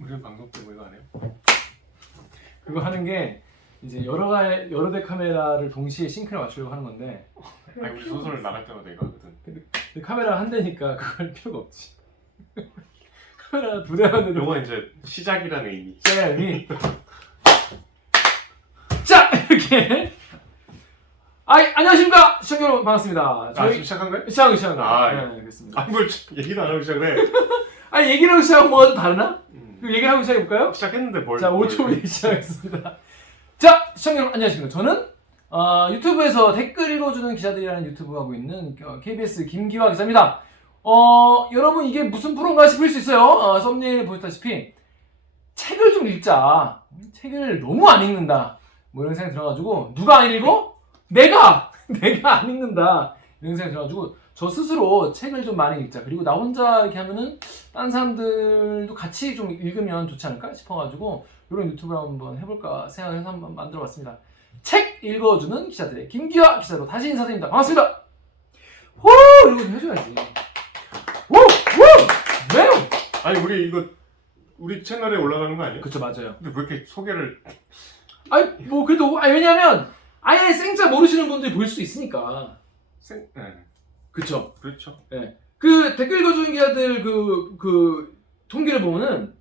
우리는 방송 때문에 이거 안 해요? 그거 하는 게 이제 여러 대 카메라를 동시에 싱크를 맞추려고 하는 건데 아니 우리 소설 나갈 때마다 이거 하거든. 근데 카메라 한 대니까 그걸 필요가 없지. 카메라 두 대만 되는 요거 이제 시작이라는 의미. 쌤이 자 이렇게 안녕하십니까 시청자 여러분 반갑습니다. 지금 시작한 거예요? 시작한 거. 아, 네, 그렇습니다. 뭘 얘기도 안 하고 시작을 해. 아니 얘기를 하고 시작하면 뭐가 좀 다르나? 그럼 얘기를 하고 시작해볼까요? 시작했는데 뭘? 자 5초 후에 시작하겠습니다. 자 시청자 여러분 안녕하십니까. 저는 유튜브에서 댓글 읽어주는 기자들이라는 유튜브 하고 있는 KBS 김기화 기자입니다. 여러분 이게 무슨 프로인가 싶을 수 있어요. 썸네일 보셨다시피 책을 좀 읽자. 책을 너무 안 읽는다. 뭐 이런 생각이 들어가지고 누가 안 읽어? 내가 안 읽는다. 이런 생각이 들어가지고 저 스스로 책을 좀 많이 읽자. 그리고 나 혼자 이렇게 하면은 다른 사람들도 같이 좀 읽으면 좋지 않을까 싶어가지고 이런 유튜브를 한번 해볼까 생각해서 한번 만들어봤습니다. 책 읽어주는 기자들의 김기화 기자로 다시 인사드립니다. 반갑습니다. 호! 이거 좀 해줘야지. 오! 오! 매우! 아니 우리 채널에 올라가는 거 아니에요? 그쵸 맞아요. 근데 왜 이렇게 소개를? 아니 뭐 그래도 왜냐면 아예 생짜 모르시는 분들이 볼 수 있으니까. 네. 그쵸. 그렇죠. 네. 그 댓글 읽어주는 기자들 그 통계를 보면은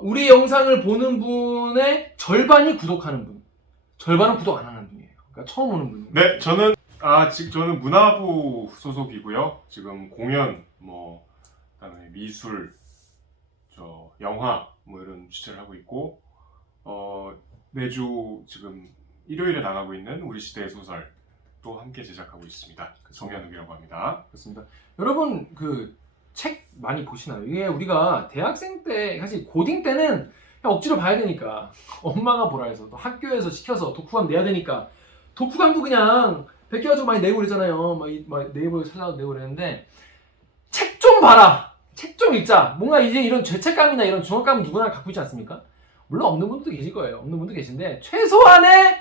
우리 영상을 보는 분의 절반이 구독하는 분, 절반은 구독 안 하는 분이에요. 그러니까 처음 오는 분이에요. 네, 지금 저는 문화부 소속이고요. 지금 공연, 그다음에 미술, 영화 이런 취재를 하고 있고, 매주 지금 일요일에 나가고 있는 우리 시대의 소설 또 함께 제작하고 있습니다. 송현욱이라고 합니다. 그렇습니다. 여러분 그 책 많이 보시나요? 이게 우리가 대학생 때 사실 고딩 때는 그냥 억지로 봐야 되니까 엄마가 보라 해서 또 학교에서 시켜서 독후감 내야 되니까 독후감도 그냥 베껴가지고 많이 내고 그러잖아요. 막 네이버에 찾아서 내고 그랬는데 책 좀 봐라. 책 좀 읽자. 뭔가 이제 이런 죄책감이나 이런 중압감은 누구나 갖고 있지 않습니까? 물론 없는 분도 계실 거예요. 없는 분도 계신데 최소한의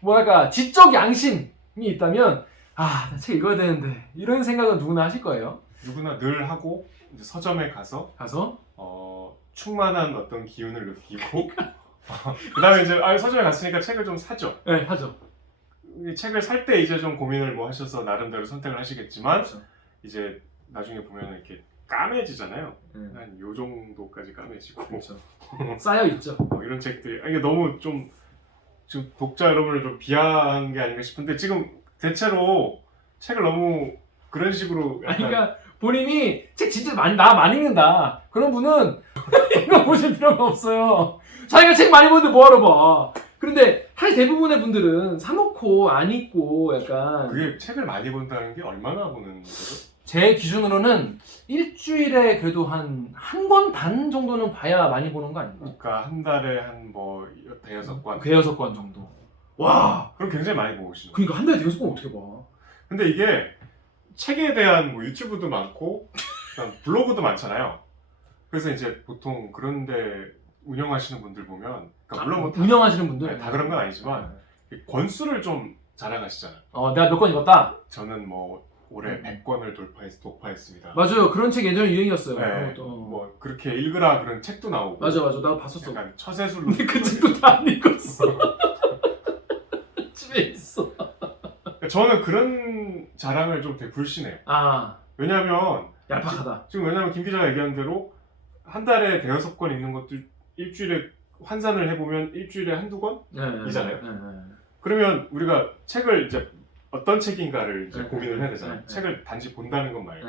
뭐랄까 지적 양심이 있다면 나 책 읽어야 되는데 이런 생각은 누구나 하실 거예요. 누구나 늘 하고 이제 서점에 가서 충만한 어떤 기운을 느끼고 그다음에 이제 서점에 갔으니까 책을 좀 사죠. 네, 하죠. 이 책을 살 때 이제 좀 고민을 하셔서 나름대로 선택을 하시겠지만 그렇죠. 이제 나중에 보면 이렇게 까매지잖아요. 네. 한 요 정도까지 까매지고 그렇죠. 쌓여 있죠. 이런 책들이 이게 너무 좀 지금 독자 여러분을 좀 비하한 게 아닌가 싶은데 지금 대체로 책을 너무 그런 식으로 약간 그러니까 본인이 책 진짜 많이 읽는다. 그런 분은 이거 보실 필요가 없어요. 자기가 책 많이 보는데 뭐하러 봐. 그런데 사실 대부분의 분들은 사놓고 안 읽고 약간 그게 책을 많이 본다는 게 얼마나 보는 거죠? 제 기준으로는 일주일에 그래도 한 권 반 정도는 봐야 많이 보는 거 아닌가? 그러니까 한 달에 한 대여섯 권. 대여섯 권 정도. 와. 그럼 굉장히 많이 보시는 거예요. 그러니까 한 달에 대여섯 권 어떻게 봐? 근데 이게 책에 대한 유튜브도 많고 블로그도 많잖아요. 그래서 이제 보통 그런데 운영하시는 분들 보면 물론 운영하시는 분들 다 그런 건 아니지만 권수를 좀 자랑하시잖아요. 내가 몇 권 읽었다. 저는 올해 100권을 도파했습니다. 맞아요. 그런 책 예전에 유행이었어요. 네, 그렇게 읽으라 그런 책도 나오고. 맞아. 나도 봤었어. 약간 처세술로. 근데 그 책도 다 안 읽었어. 집에 있어. 저는 그런 자랑을 좀 되게 불신해요. 왜냐면 얄팍하다. 왜냐면 김 기자가 얘기한 대로 한 달에 대여섯 권 읽는 것도 일주일에 환산을 해보면 일주일에 한두 권이잖아요. 그러면 우리가 책을 이제 어떤 책인가를 이제 고민을 해야 되잖아요. 책을 단지 본다는 것 말고.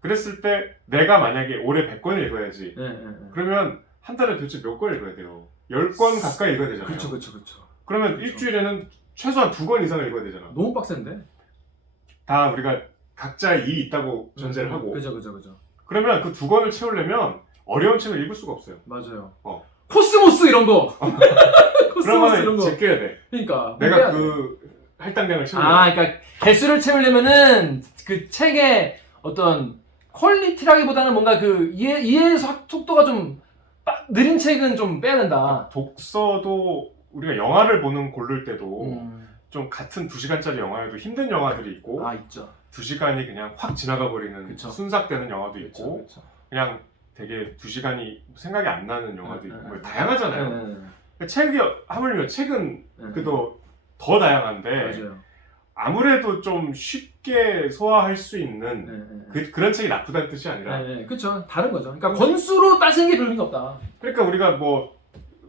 그랬을 때 내가 만약에 올해 100권을 읽어야지. 그러면 한 달에 도대체 몇 권 읽어야 돼요? 10권 가까이 읽어야 되잖아요. 그렇죠. 그러면 일주일에는 최소한 2권 이상을 읽어야 되잖아. 너무 빡센데? 다 우리가 각자의 일이 있다고 전제를 하고. 그죠. 그러면 그 2권을 채우려면 어려운 책을 읽을 수가 없어요. 맞아요. 코스모스 이런 거. 코스모스 이런 거. 제껴야 돼. 그러니까. 내가 할당량을 채우려면. 그러니까 개수를 채우려면은 그 책의 어떤 퀄리티라기보다는 뭔가 그 이해 속도가 좀 느린 책은 좀 빼야 된다. 독서도 우리가 영화를 고를 때도 좀 같은 2시간짜리 영화에도 힘든 영화들이 있고 있죠. 2시간이 그냥 확 지나가 버리는 그쵸. 순삭되는 영화도 있고 그쵸. 그냥 되게 2시간이 생각이 안 나는 영화도 있고 뭐 다양하잖아요. 그러니까 책이 하물며 책은 그래도 더 다양한데 맞아요. 아무래도 좀 쉽게 소화할 수 있는 그런 책이 나쁘다는 뜻이 아니라 그렇죠. 다른 거죠. 그러니까 권수로 따지는 게 별 의미가 없다. 그러니까 우리가 뭐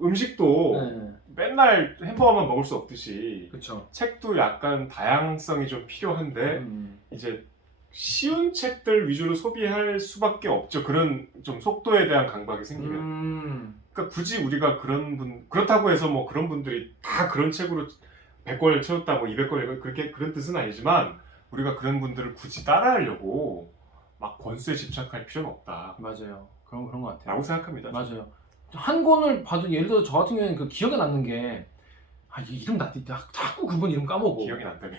음식도 맨날 햄버거만 먹을 수 없듯이 그렇죠. 책도 약간 다양성이 좀 필요한데 이제 쉬운 책들 위주로 소비할 수밖에 없죠. 그런 좀 속도에 대한 강박이 생기면. 그러니까 굳이 우리가 그렇다고 해서 뭐 그런 분들이 다 그런 책으로 100권을 채웠다, 뭐 200권을 그렇게 그런 뜻은 아니지만 우리가 그런 분들을 굳이 따라하려고 막 권수에 집착할 필요는 없다. 맞아요. 그런 것 같아요. 라고 생각합니다. 맞아요. 한 권을 봐도 예를 들어 저 같은 경우에는 그 기억에 남는 게 이 이름 자꾸 그분 이름 까먹어. 기억이 난다네.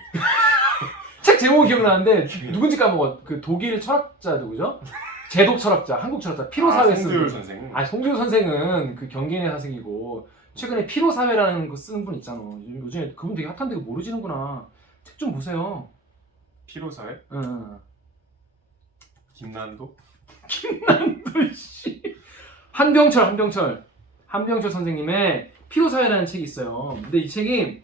책 제목은 기억나는데 누군지 까먹어. 그 독일 철학자 누구죠? 제독 철학자, 한국 철학자 피로사회 쓰는 송두율 선생. 송두율 선생은 그 경계인의 사색이고 최근에 피로사회라는 거 쓰는 분 있잖아. 요즘에 그분 되게 핫한데 모르시는구나. 책 좀 보세요. 피로사회? 응. 김난도 씨. 한병철 선생님의 피로사회라는 책이 있어요. 근데 이 책이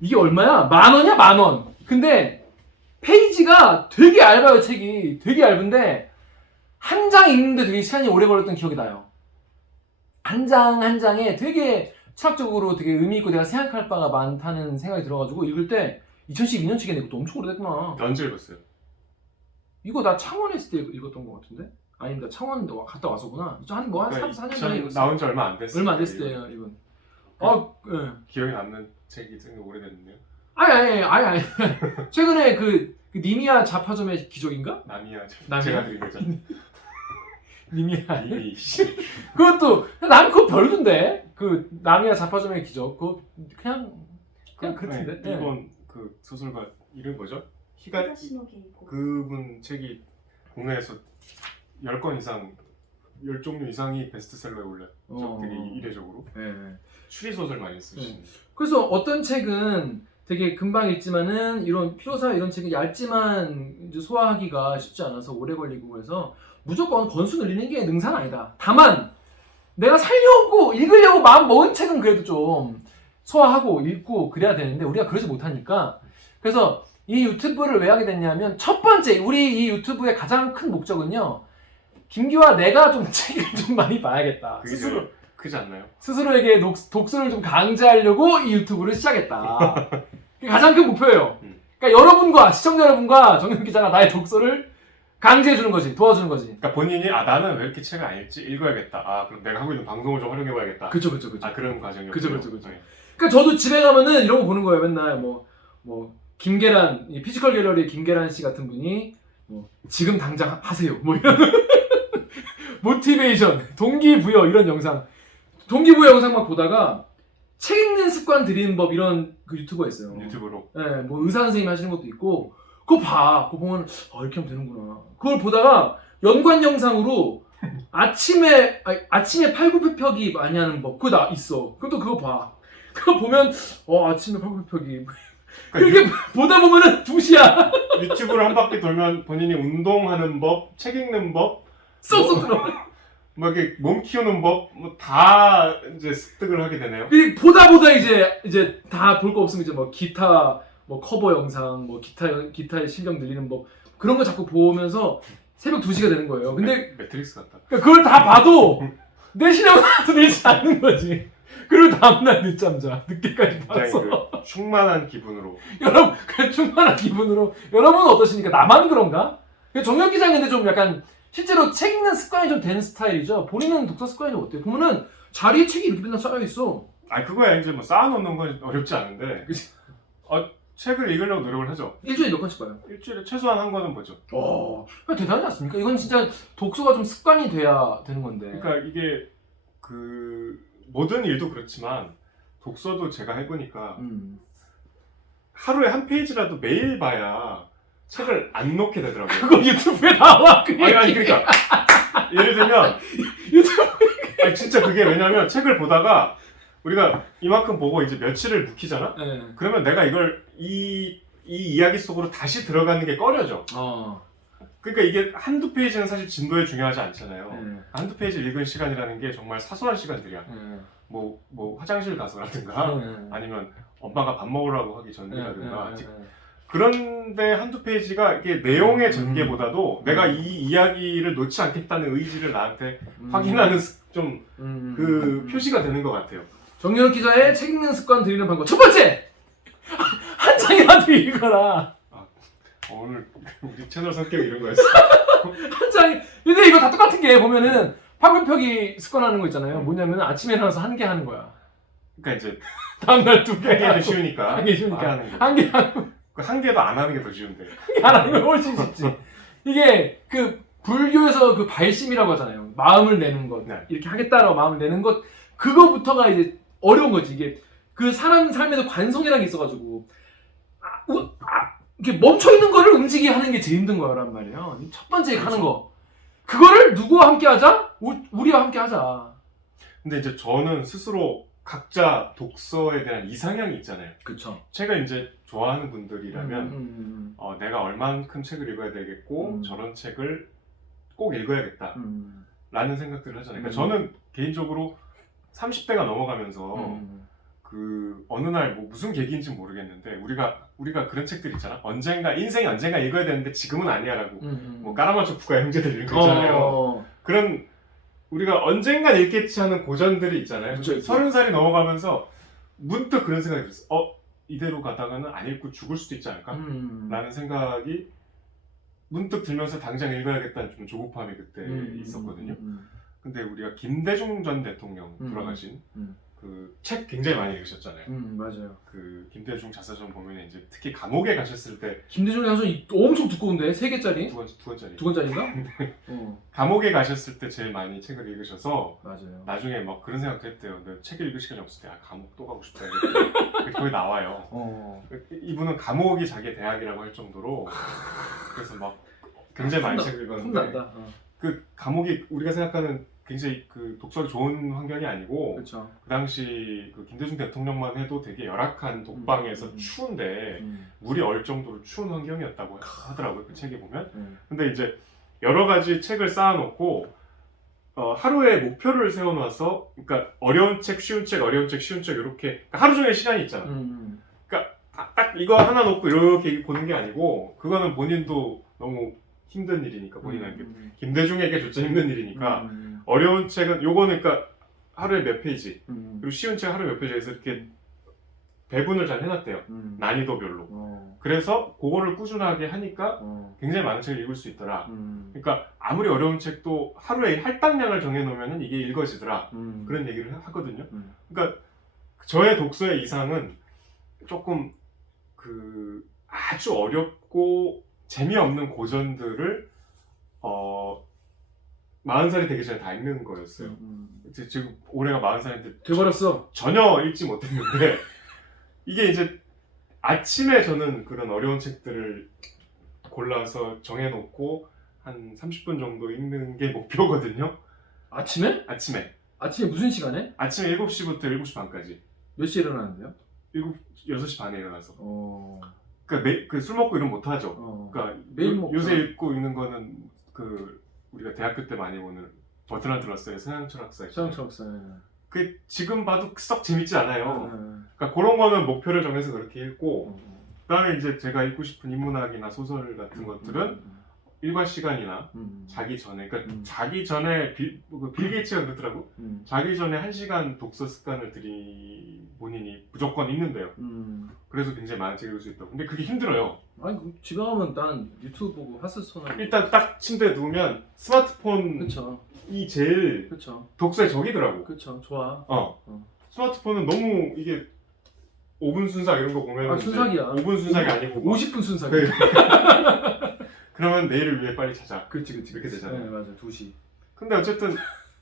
이게 얼마야? 10,000원이야, 10,000원. 근데 페이지가 되게 얇아요. 책이 되게 얇은데 한 장 읽는데 되게 시간이 오래 걸렸던 기억이 나요. 한 장에 되게 철학적으로 되게 의미 있고 내가 생각할 바가 많다는 생각이 들어가지고 읽을 때 2012년 책인데 이것도 엄청 오래됐구나. 언제 읽었어요? 이거 나 창원에 있을 때 읽었던 것 같은데? 아닙니다. 창원 갔다 와서구나. 한 4년 전에 읽었어요. 나온 지 얼마 안 됐어요. 얼마 안 됐을 때요, 이건. 예. 기억이 남는 책이 되게 오래됐네요. 아니. 최근에 그 니미야 자파점의 기적인가? 남이야. 남이야? 제가 드린 거죠. 니미야. 이미 그것도 난 그거 별로던데. 그 나미야 자파점의 기적. 그거 그냥 그렇던데. 네, 일본 그 소설가 이름 뭐죠? 히가시노 게이고. 그분 책이 국내에서 10권 이상 10종류 이상이 베스트셀러에 올랐죠. 되게 이례적으로. 네. 추리 소설 많이 쓰시는. 그래서 어떤 책은 되게 금방 읽지만은 이런 피로사 이런 책은 얇지만 이제 소화하기가 쉽지 않아서 오래 걸리고 해서 무조건 권수 늘리는 게 능사는 아니다. 다만 내가 살려고 읽으려고 마음 먹은 책은 그래도 좀 소화하고 읽고 그래야 되는데 우리가 그러지 못하니까 그래서 이 유튜브를 왜 하게 됐냐면 첫 번째 우리 이 유튜브의 가장 큰 목적은요. 김기화 내가 좀 책을 좀 많이 봐야겠다. 스스로 크지 않나요? 스스로에게 독서를 좀 강제하려고 이 유튜브를 시작했다. 그게 가장 큰 목표예요. 그러니까 여러분과 시청자 여러분과 정현 기자가 나의 독서를 강제해주는 거지, 도와주는 거지. 그러니까 본인이 나는 왜 이렇게 책을 안 읽지? 읽어야겠다. 그럼 내가 하고 있는 방송을 좀 활용해봐야겠다. 그쵸. 그런 과정이었죠. 그쵸. 그러니까 저도 집에 가면은 이런 거 보는 거예요. 맨날 뭐 김계란, 이 피지컬 갤러리 김계란 씨 같은 분이 지금 당장 하세요. 뭐 이런 모티베이션, 동기부여 이런 영상. 동기부여 영상 막 보다가 책 읽는 습관 들이는 법 이런 그 유튜버가 있어요. 유튜브로. 네, 뭐 의사 선생님이 하시는 것도 있고 그거 봐. 그거 보면 이렇게 하면 되는구나. 그걸 보다가 연관 영상으로 아침에 팔굽혀펴기 많이 하는 법 그거 있어. 그것도 그거 봐. 그거 보면 아침에 팔굽혀펴기 그렇게 보다 보면은 2시야. 유튜브를 한 바퀴 돌면 본인이 운동하는 법, 책 읽는 법, 쏙쏙 들어. 뭐 이렇게 몸 키우는 법, 뭐 다 이제 습득을 하게 되네요. 보다 이제 다 볼 거 없으면 이제 뭐 기타 뭐 커버 영상, 뭐 기타의 실력 늘리는 법 그런 거 자꾸 보면서 새벽 2시가 되는 거예요. 근데 매트릭스 같다. 그걸 다 봐도 내 실력은 하나도 늘지 않는 거지. 그리고 다음날 늦잠 자. 늦게까지 봤어. 그 충만한 기분으로. 여러분, 그 충만한 기분으로. 여러분은 어떠십니까? 나만 그런가? 정혁 기자는 근데 좀 약간 실제로 책 읽는 습관이 좀 되는 스타일이죠. 본인은 독서 습관이 좀 어때요? 보면은 자리에 책이 이렇게 맨날 쌓여있어. 그거야 이제 뭐 쌓아놓는 건 어렵지 않은데. 책을 읽으려고 노력을 하죠. 일주일에 몇 권씩 봐요? 일주일에 최소한 한 권은 보죠. 대단하지 않습니까? 이건 진짜 독서가 좀 습관이 돼야 되는 건데. 그러니까 이게 모든 일도 그렇지만 독서도 제가 해보니까 하루에 한 페이지라도 매일 봐야 책을 안 놓게 되더라고요. 그거 유튜브에 나와. 그러니까 예를 들면 유튜브 진짜 그게 왜냐면 책을 보다가 우리가 이만큼 보고 이제 며칠을 묵히잖아? 네. 그러면 내가 이걸 이 이야기 속으로 다시 들어가는 게 꺼려져. 그러니까 이게 한두 페이지는 사실 진도에 중요하지 않잖아요. 네. 한두 페이지 읽은 시간이라는 게 정말 사소한 시간들이야. 뭐 화장실 가서라든가 아니면 엄마가 밥 먹으라고 하기 전이라든가 그런데 한두 페이지가 이게 내용의 전개보다도 내가 이 이야기를 놓지 않겠다는 의지를 나한테 확인하는 좀 그 표시가 되는 것 같아요. 정유럽 기자의 책 읽는 습관 들이는 방법 첫 번째! 한 장이라도 읽어라. 오늘 우리 채널 성격 이런 거였어. 한 장이. 근데 이거 다 똑같은 게 보면은 팔굽혀펴기 습관하는 거 있잖아요. 뭐냐면 아침에 일어나서 한 개 하는 거야. 그러니까 이제 다음날 두 개. 한 개는 쉬우니까. 한 개 쉬우니까. 한 개도 안 하는 게 더 쉬운데. 안 하는 거 훨씬 쉽지. 이게 그 불교에서 그 발심이라고 하잖아요. 마음을 내는 것. 네. 이렇게 하겠다라고 마음을 내는 것. 그거부터가 이제 어려운 거지. 이게 그 사람 삶에도 관성이라는 게 있어가지고 이렇게 멈춰 있는 거를 움직이게 하는 게 제일 힘든 거란 말이에요. 첫 번째 그렇죠. 하는 거. 그거를 누구와 함께 하자? 우리와 함께 하자. 근데 이제 저는 스스로 각자 독서에 대한 이상향이 있잖아요. 그쵸. 책을 이제 좋아하는 분들이라면 내가 얼만큼 책을 읽어야 되겠고 저런 책을 꼭 읽어야겠다 라는 생각들을 하잖아요. 그러니까 저는 개인적으로 30대가 넘어가면서 그 어느 날 뭐 무슨 계기인지 모르겠는데 우리가 그런 책들 있잖아. 인생이 언젠가 읽어야 되는데 지금은 아니야라고. 뭐 까라마초프가 형제들 이런 거 있잖아요. 그런 우리가 언젠간 읽겠지 하는 고전들이 있잖아요. 그쵸. 30살이 넘어가면서 문득 그런 생각이 들었어. 이대로 가다가는 안 읽고 죽을 수도 있지 않을까? 라는 생각이 문득 들면서 당장 읽어야겠다는 좀 조급함이 그때 있었거든요. 근데 우리가 김대중 전 대통령 돌아가신 그 책 굉장히 많이 읽으셨잖아요. 맞아요. 그 김대중 자서전 보면 이제 특히 감옥에 가셨을 때 김대중 자서전 엄청 두꺼운데 3개짜리? 두 권짜리인가? 감옥에 가셨을 때 제일 많이 책을 읽으셔서 맞아요. 나중에 막 그런 생각도 했대요. 근데 책 읽을 시간이 없을 때 감옥 또 가고 싶다. 거기 나와요. 이분은 감옥이 자기 대학이라고 할 정도로 그래서 막 굉장히 많이 책을 읽었는데 혼난다. 그 감옥이 우리가 생각하는 굉장히 그 독서하기 좋은 환경이 아니고 그쵸. 그 당시 그 김대중 대통령만 해도 되게 열악한 독방에서 추운데 물이 얼 정도로 추운 환경이었다고 하더라고요. 그 책에 보면. 근데 이제 여러 가지 책을 쌓아놓고 하루에 목표를 세워놔서 그러니까 어려운 책, 쉬운 책, 어려운 책, 쉬운 책 이렇게 그러니까 하루 종일 시간이 있잖아. 그러니까 딱 이거 하나 놓고 이렇게 보는 게 아니고 그거는 본인도 너무 힘든 일이니까 본인에게 김대중에게 조차 힘든 일이니까 어려운 책은 요거는 그러니까 하루에 몇 페이지 그리고 쉬운 책 하루에 몇 페이지에서 이렇게 배분을 잘 해놨대요. 난이도별로. 그래서 그거를 꾸준하게 하니까 굉장히 많은 책을 읽을 수 있더라. 그러니까 아무리 어려운 책도 하루에 할당량을 정해놓으면 이게 읽어지더라. 그런 얘기를 하거든요. 그러니까 저의 독서의 이상은 조금 그 아주 어렵고 재미없는 고전들을 40살이 되기 전에 다 읽는 거였어요. 지금 올해가 40살인데 돼버렸어. 전혀 읽지 못했는데 이게 이제 아침에 저는 그런 어려운 책들을 골라서 정해놓고 한 30분 정도 읽는 게 목표거든요. 아침에? 아침에 무슨 시간에? 아침에 7시부터 7시 반까지. 몇 시에 일어나는데요? 6시 반에 일어나서. 그러니까 그 술 먹고 이러면 못하죠. 그러니까 매일 먹고. 요새 읽고 있는 거는 그 우리가 대학교 때 많이 보는 버트란드 러셀의 서양철학사. 서양철학사. 그 지금 봐도 썩 재밌지 않아요. 그러니까 그런 거는 목표를 정해서 그렇게 읽고 그다음에 이제 제가 읽고 싶은 인문학이나 소설 같은 것들은 일과 시간이나 자기 전에 그러니까 자기 전에 빌 게이츠가 그러더라고. 자기 전에 1시간 독서 습관을 본인이 무조건 읽는데요. 그래서 굉장히 많은 책을 읽을 수 있다고. 근데 그게 힘들어요. 아니 집에 가면 난 유튜브 보고 하스스톤 일단 딱 침대에 누우면 스마트폰이 그쵸. 제일 그쵸. 독서의 적이더라고. 그쵸. 좋아. 스마트폰은 너무 이게 5분 순삭 이런 거 보면 순삭이야. 5분 순삭이 아니고 50분 순삭. 네. 그러면 내일을 위해 빨리 자자. 그렇지. 이렇게 되잖아요. 네, 맞아. 2시. 근데 어쨌든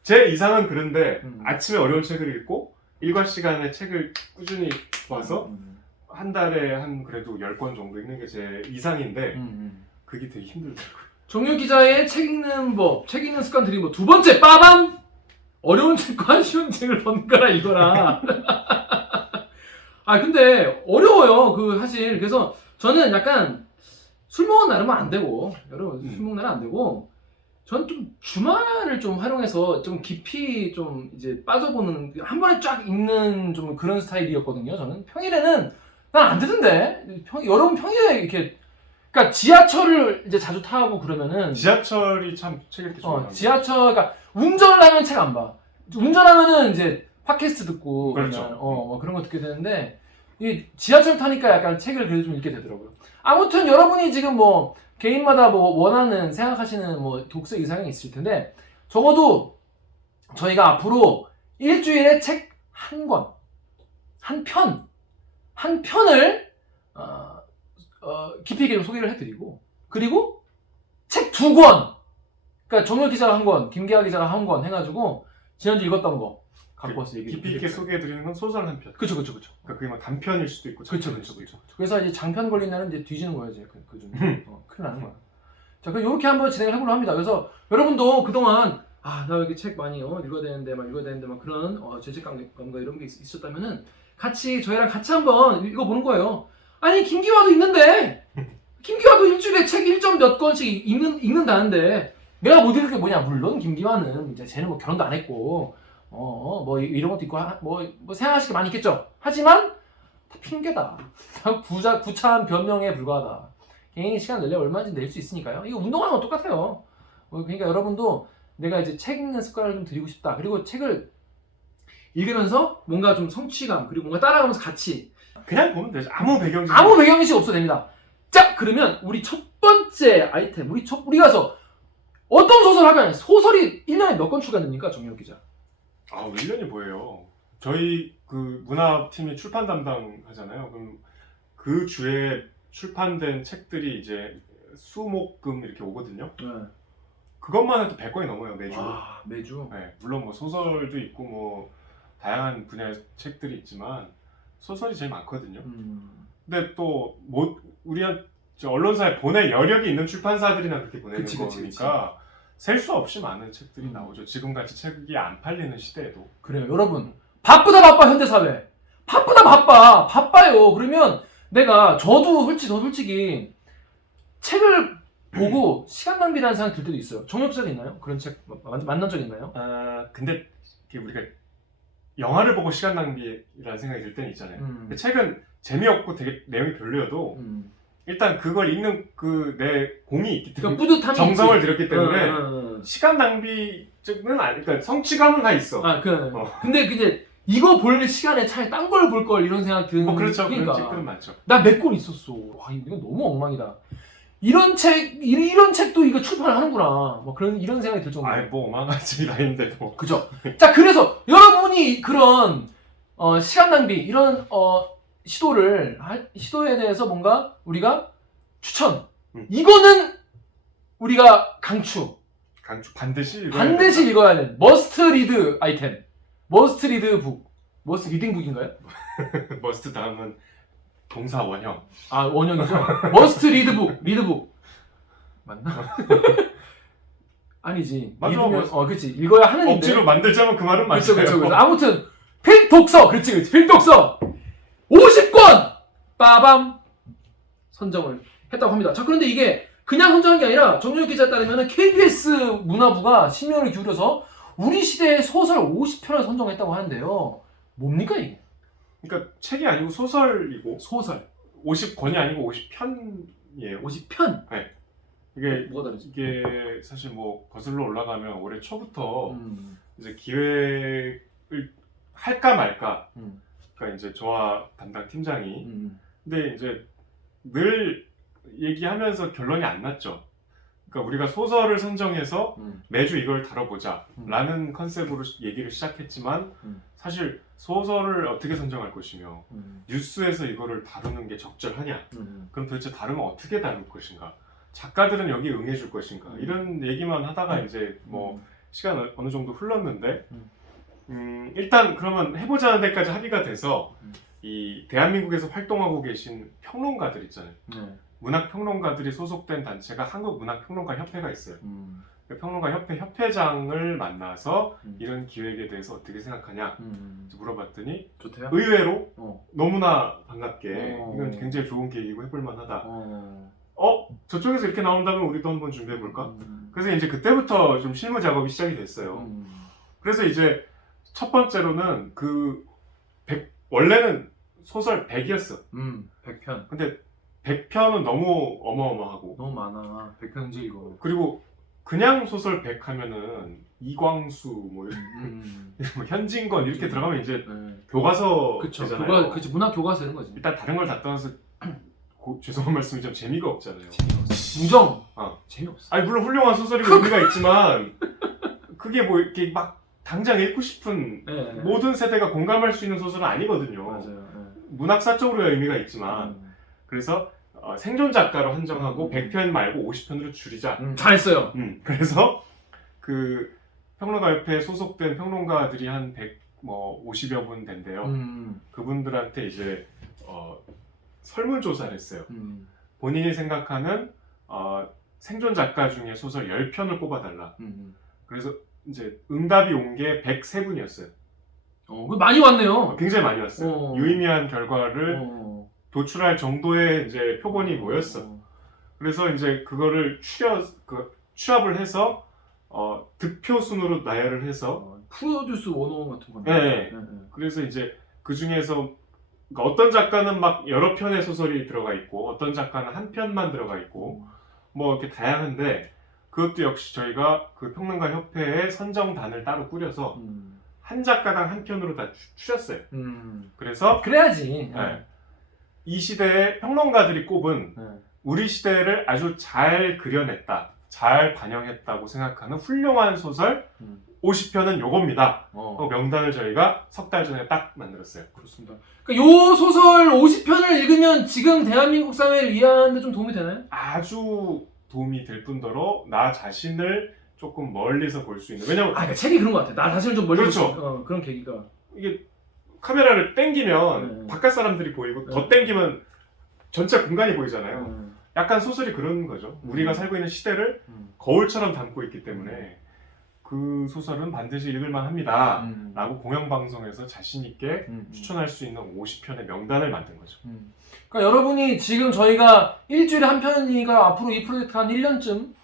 제 이상은 그런데 아침에 어려운 책을 읽고 일과 시간에 책을 꾸준히 봐서 한 달에 한 그래도 10권 정도 읽는 게 제 이상인데 그게 되게 힘들더라고요. 정유 기자의 책 읽는 법, 책 읽는 습관 드린 법. 두 번째, 빠밤! 어려운 책과 쉬운 책을 번갈아 읽어라. 근데 어려워요. 사실. 그래서 저는 약간 술 먹은 날은 안 되고 여러분 술 먹는 날은 안 되고 전 좀 주말을 좀 활용해서 좀 깊이 좀 이제 빠져보는 한 번에 쫙 읽는 좀 그런 스타일이었거든요. 저는 평일에는 난 안 되던데 여러분 평일에 이렇게 그러니까 지하철을 이제 자주 타고 그러면은 지하철이 참 책 읽기 좋은 지하철 그러니까 운전을 하면 책 안 봐. 운전하면은 이제 팟캐스트 듣고 그렇죠. 그냥 뭐 그런 거 듣게 되는데 이 지하철 타니까 약간 책을 그래도 좀 읽게 되더라고요. 아무튼 여러분이 지금 뭐 개인마다 뭐 원하는 생각하시는 뭐 독서 이상이 있을 텐데 적어도 저희가 앞으로 일주일에 책 한 권, 한 편을 깊이 있게 좀 소개를 해드리고 그리고 책 2권, 그러니까 정혁 기자가 한 권, 김기하 기자가 한 권 해가지고 지난주 읽었던 거 갖고 와서 얘기 깊이 있게 소개해드리는 건 소설 한 편. 그쵸. 그러니까 그게 막 단편일 수도 있고 그쵸. 그래서 이제 장편 걸린 날은 이제 뒤지는 거예요, 이제 그중 큰일 나는 거야. 자, 그럼 이렇게 한번 진행을 해보려 합니다. 그래서 여러분도 그동안 나 여기 책 많이 읽어야 되는데 막 그런 죄책감과 이런 게 있었다면은 같이 저희랑 같이 한번 읽어보는 거예요. 아니 김기화도 있는데 김기화도 일주일에 책 1점 몇 권씩 읽는다는데 내가 못 읽을 게 뭐냐? 물론 김기화는 이제 쟤는 뭐 결혼도 안 했고 뭐 이런 것도 있고 뭐 생각하실 게 많이 있겠죠. 하지만 다 핑계다. 다 구차한 변명에 불과하다. 개인이 시간 내려 얼마든지 낼 수 있으니까요. 이거 운동하는 거 똑같아요. 그러니까 여러분도 내가 이제 책 읽는 습관을 좀 들이고 싶다. 그리고 책을 읽으면서 뭔가 좀 성취감 그리고 뭔가 따라가면서 같이 그냥 보면 되죠. 아무 배경지식 없어도 됩니다. 자, 그러면 우리 첫 번째 아이템 우리 가서 어떤 소설 하면 소설이 1년에 몇 권 출간됩니까, 정혁 기자? 1년이 뭐예요? 저희 그 문화팀이 출판 담당하잖아요. 그럼 그 주에 출판된 책들이 이제 수목금 이렇게 오거든요. 네. 그것만 해도 100권이 넘어요, 매주. 매주? 네, 물론 뭐 소설도 있고 뭐 다양한 분야의 책들이 있지만 소설이 제일 많거든요. 근데 또 우리한 언론사에 보낼 여력이 있는 출판사들이나 그렇게 보내는 거니까 셀 수 없이 많은 책들이 나오죠. 지금같이 책이 안 팔리는 시대에도. 그래요. 여러분 바쁘다 현대사회. 바빠요. 그러면 저도 솔직히 책을 보고 시간 낭비라는 생각이 들 때도 있어요. 정혁 기자도 있나요? 그런 책 만난 적 있나요? 근데 우리가 영화를 보고 시간 낭비라는 생각이 들 때는 있잖아요. 책은 재미없고 되게 내용이 별로여도 일단 그걸 읽는 내 공이 있기 때문에 뿌듯함이 정성을 들였기 때문에 시간 낭비는 그러니까 성취감은 다 있어. 근데 이제 이거 볼 시간에 차라리 딴 걸 볼 걸 이런 생각 드는 그렇죠. 그러니까. 그런 책들은 많죠. 나 몇 권 있었어. 와 이거 너무 엉망이다. 이런 책도 이거 출판을 하는구나. 이런 생각이 들 정도로. 뭐 어마어마한 책이 다 있는데 뭐. 그죠. 자, 그래서 여러분이 그런 시간 낭비 이런 시도에 대해서 뭔가 우리가 추천. 이거는 우리가 강추 반드시 읽어야 되는 머스트 리드 아이템. 머스트 리드 북. 머스트 리딩 북인가요? 머스트 다음은 동사 원형. 원형이죠. 머스트 리드북 맞나? 아니지. 맞아. 그렇지. 읽어야 하는 인데. 억지로 만들자면 그 말은 맞아요. 그렇죠. 아무튼 필독서. 그렇지. 필독서 50권 빠밤 선정을 했다고 합니다. 자, 그런데 이게 그냥 선정한 게 아니라 정유혁 기자에 따르면 KBS 문화부가 심혈을 기울여서 우리 시대의 소설 50편을 선정했다고 하는데요. 뭡니까 이게? 그러니까 책이 아니고 소설이고 소설 50권이 아니고 50편이에요. 50편? 네. 이게 뭐가 다르지? 이게 사실 뭐 거슬러 올라가면 올해 초부터 이제 기획을 할까 말까. 그러니까 이제 저와 담당 팀장이 근데 이제 늘 얘기하면서 결론이 안 났죠. 그러니까 우리가 소설을 선정해서 매주 이걸 다뤄보자 라는 컨셉으로 얘기를 시작했지만 사실 소설을 어떻게 선정할 것이며 뉴스에서 이거를 다루는 게 적절하냐 그럼 도대체 다루면 어떻게 다룰 것인가 작가들은 여기 응해줄 것인가 이런 얘기만 하다가 이제 뭐 시간 어느 정도 흘렀는데 일단 그러면 해보자는 데까지 합의가 돼서 이 대한민국에서 활동하고 계신 평론가들 있잖아요. 문학평론가들이 소속된 단체가 한국문학평론가협회가 있어요. 평론가 협회장을 만나서 이런 기획에 대해서 어떻게 생각하냐 물어봤더니 좋대요? 의외로 너무나 반갑게 이건 굉장히 좋은 계획이고 해볼 만하다 저쪽에서 이렇게 나온다면 우리도 한번 준비해볼까? 그래서 이제 그때부터 좀 실무 작업이 시작이 됐어요. 그래서 이제 첫 번째로는 원래는 소설 100이었어. 100편. 근데 100편은 너무 어마어마하고. 너무 많아. 100편 이제 이거. 그리고 그냥 소설 100 하면은 이광수, 뭐, 뭐 현진건 이렇게 들어가면 이제 교과서 그쵸. 되잖아요. 그치. 문학 교과서 이런 거지. 일단 다른 걸 다 떠나서 죄송한 말씀이지만 재미가 없잖아요. 재미없어. 무정. 재미없어. 아니 물론 훌륭한 소설이고 의미가 있지만 그게 뭐 이렇게 막 당장 읽고 싶은 모든 세대가 공감할 수 있는 소설은 아니거든요. 맞아요. 문학사적으로야 의미가 있지만 그래서 생존 작가로 한정하고 100편 말고 50편으로 줄이자. 잘했어요. 그래서 그 평론가협회에 소속된 평론가들이 한 150여 분 된대요. 그분들한테 이제 설문조사를 했어요. 본인이 생각하는 생존 작가 중에 소설 10편을 꼽아달라. 그래서 이제 응답이 온 게 103분이었어요. 많이 왔네요. 굉장히 많이 왔어요. 유의미한 결과를 도출할 정도의 이제 표본이 모였어. 그래서 이제 그거를 취합을 해서 득표 순으로 나열을 해서 프로듀스 101 같은 건데. 네. 그래서 이제 그 중에서 그러니까 어떤 작가는 막 여러 편의 소설이 들어가 있고 어떤 작가는 한 편만 들어가 있고 뭐 이렇게 다양한데 그것도 역시 저희가 그 평론가 협회에 선정단을 따로 꾸려서 한 작가당 한 편으로 다 추렸어요. 그래서 그래야지. 이 시대의 평론가들이 꼽은 우리 시대를 아주 잘 그려냈다, 잘 반영했다고 생각하는 훌륭한 소설 50편은 요겁니다. 명단을 저희가 석 달 전에 딱 만들었어요. 그렇습니다. 그러니까 요 소설 50편을 읽으면 지금 대한민국 사회를 이해하는 데 좀 도움이 되나요? 아주 도움이 될 뿐더러 나 자신을 조금 멀리서 볼 수 있는. 왜냐면 그러니까 책이 그런 것 같아. 나 자신을 좀 멀리서 그렇죠. 그런 계기가. 이게 카메라를 당기면 바깥 사람들이 보이고 더 당기면 전체 공간이 보이잖아요. 약간 소설이 그런 거죠. 우리가 살고 있는 시대를 거울처럼 담고 있기 때문에 그 소설은 반드시 읽을만 합니다 라고 공영방송에서 자신있게 추천할 수 있는 50편의 명단을 만든 거죠. 그러니까 여러분이 지금 저희가 일주일에 한 편이니까 앞으로 이 프로젝트가 한 1년쯤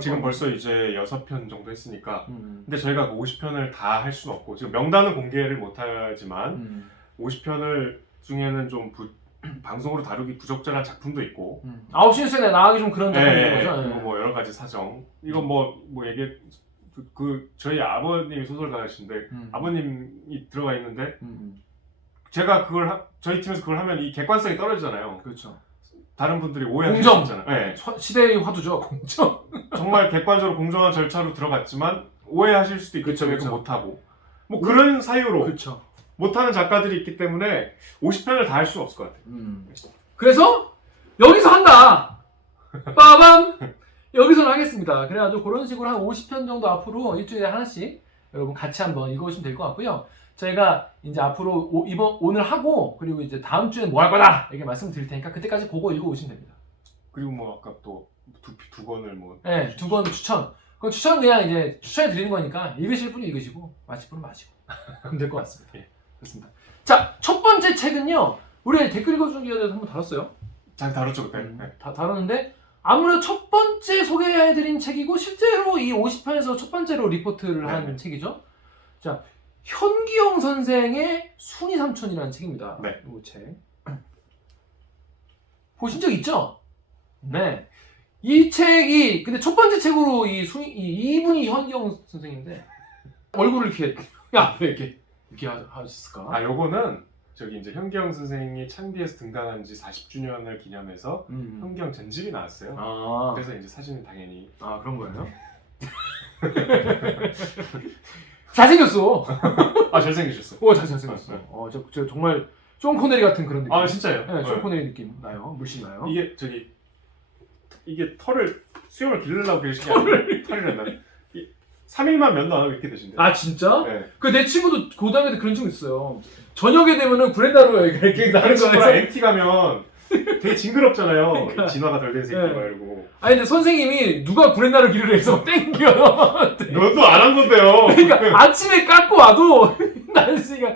지금 벌써 이제 6편 정도 했으니까 근데 저희가 그 50편을 다 할 수는 없고 지금 명단은 공개를 못하지만 50편을 중에는 좀 방송으로 다루기 부적절한 작품도 있고 9시 뉴스에 나가기 좀 그런 네, 거죠. 그리고 뭐 여러 가지 사정 이거 뭐 얘기 저희 아버님이 소설가이신데 아버님이 들어가 있는데 제가 저희 팀에서 그걸 하면 이 객관성이 떨어지잖아요. 그렇죠. 다른 분들이 오해할 공정! 수 있잖아요. 네. 시대의 화두죠. 공정. 정말 객관적으로 공정한 절차로 들어갔지만 오해하실 수도 있기 때문에 그쵸. 못하고 뭐 그런 사유로 그렇죠. 못하는 작가들이 있기 때문에 50편을 다 할 수 없을 것 같아요. 그래서 여기서 한다. 빠밤. 여기서는 하겠습니다. 그래가지고 그런 식으로 한 50편 정도 앞으로 일주일에 하나씩 여러분 같이 한번 읽어보시면 될 것 같고요. 저희가 이제 앞으로 오늘 하고 그리고 이제 다음 주에 뭐 할 거다 이렇게 말씀드릴 테니까 그때까지 보고 읽어보시면 됩니다. 그리고 뭐 아까 또 두 권을 뭐 네, 2권 추천. 그 추천 그냥 이제 추천해 드리는 거니까 읽으실 분은 읽으시고 마실 분은 마시고 그럼 될 것 같습니다. 예, 좋습니다. 자, 첫 번째 책은요. 우리 댓글 읽어주기에 대해서 한번 다뤘어요. 잘 다뤘죠 그때. 다 다뤘는데 아무래도 첫 번째 소개해드린 책이고 실제로 이 50편에서 첫 번째로 리포트를 한 책이죠. 자, 현기영 선생의 순이 삼촌이라는 책입니다. 네. 이 책 보신 적 있죠? 네. 이 책이 근데 첫 번째 책으로 이분이 현기영 선생인데 얼굴을 이렇게 왜 이렇게 하셨을까? 요거는 저기 이제 현기영 선생이 창비에서 등단한 지 40주년을 기념해서 현기영 전집이 나왔어요. 그래서 이제 사진은 당연히 그런 거예요? 잘생겼어. 잘생기셨어. 잘생겼어. 저 정말 존 코네리 같은 그런 느낌. 진짜요? 네, 존 코네리 느낌 나요. 물씬 나요. 이게 수염을 기르려고 그러신 게 아니라 털이란다. 3일만 면도 안 하고 이렇게 되신대요. 진짜? 네. 내 친구도 고등학교 때 그런 친구 있어요. 저녁에 되면은 브렌다로 이렇게 나는 거에서 MT 가면 되게 징그럽잖아요. 그러니까. 진화가 덜 된 새끼 말고. 근데 선생님이 누가 브렌다를 기르래 해서 땡겨. 너도 안 한 건데요. 그러니까 아침에 깎고 와도 나는 씨가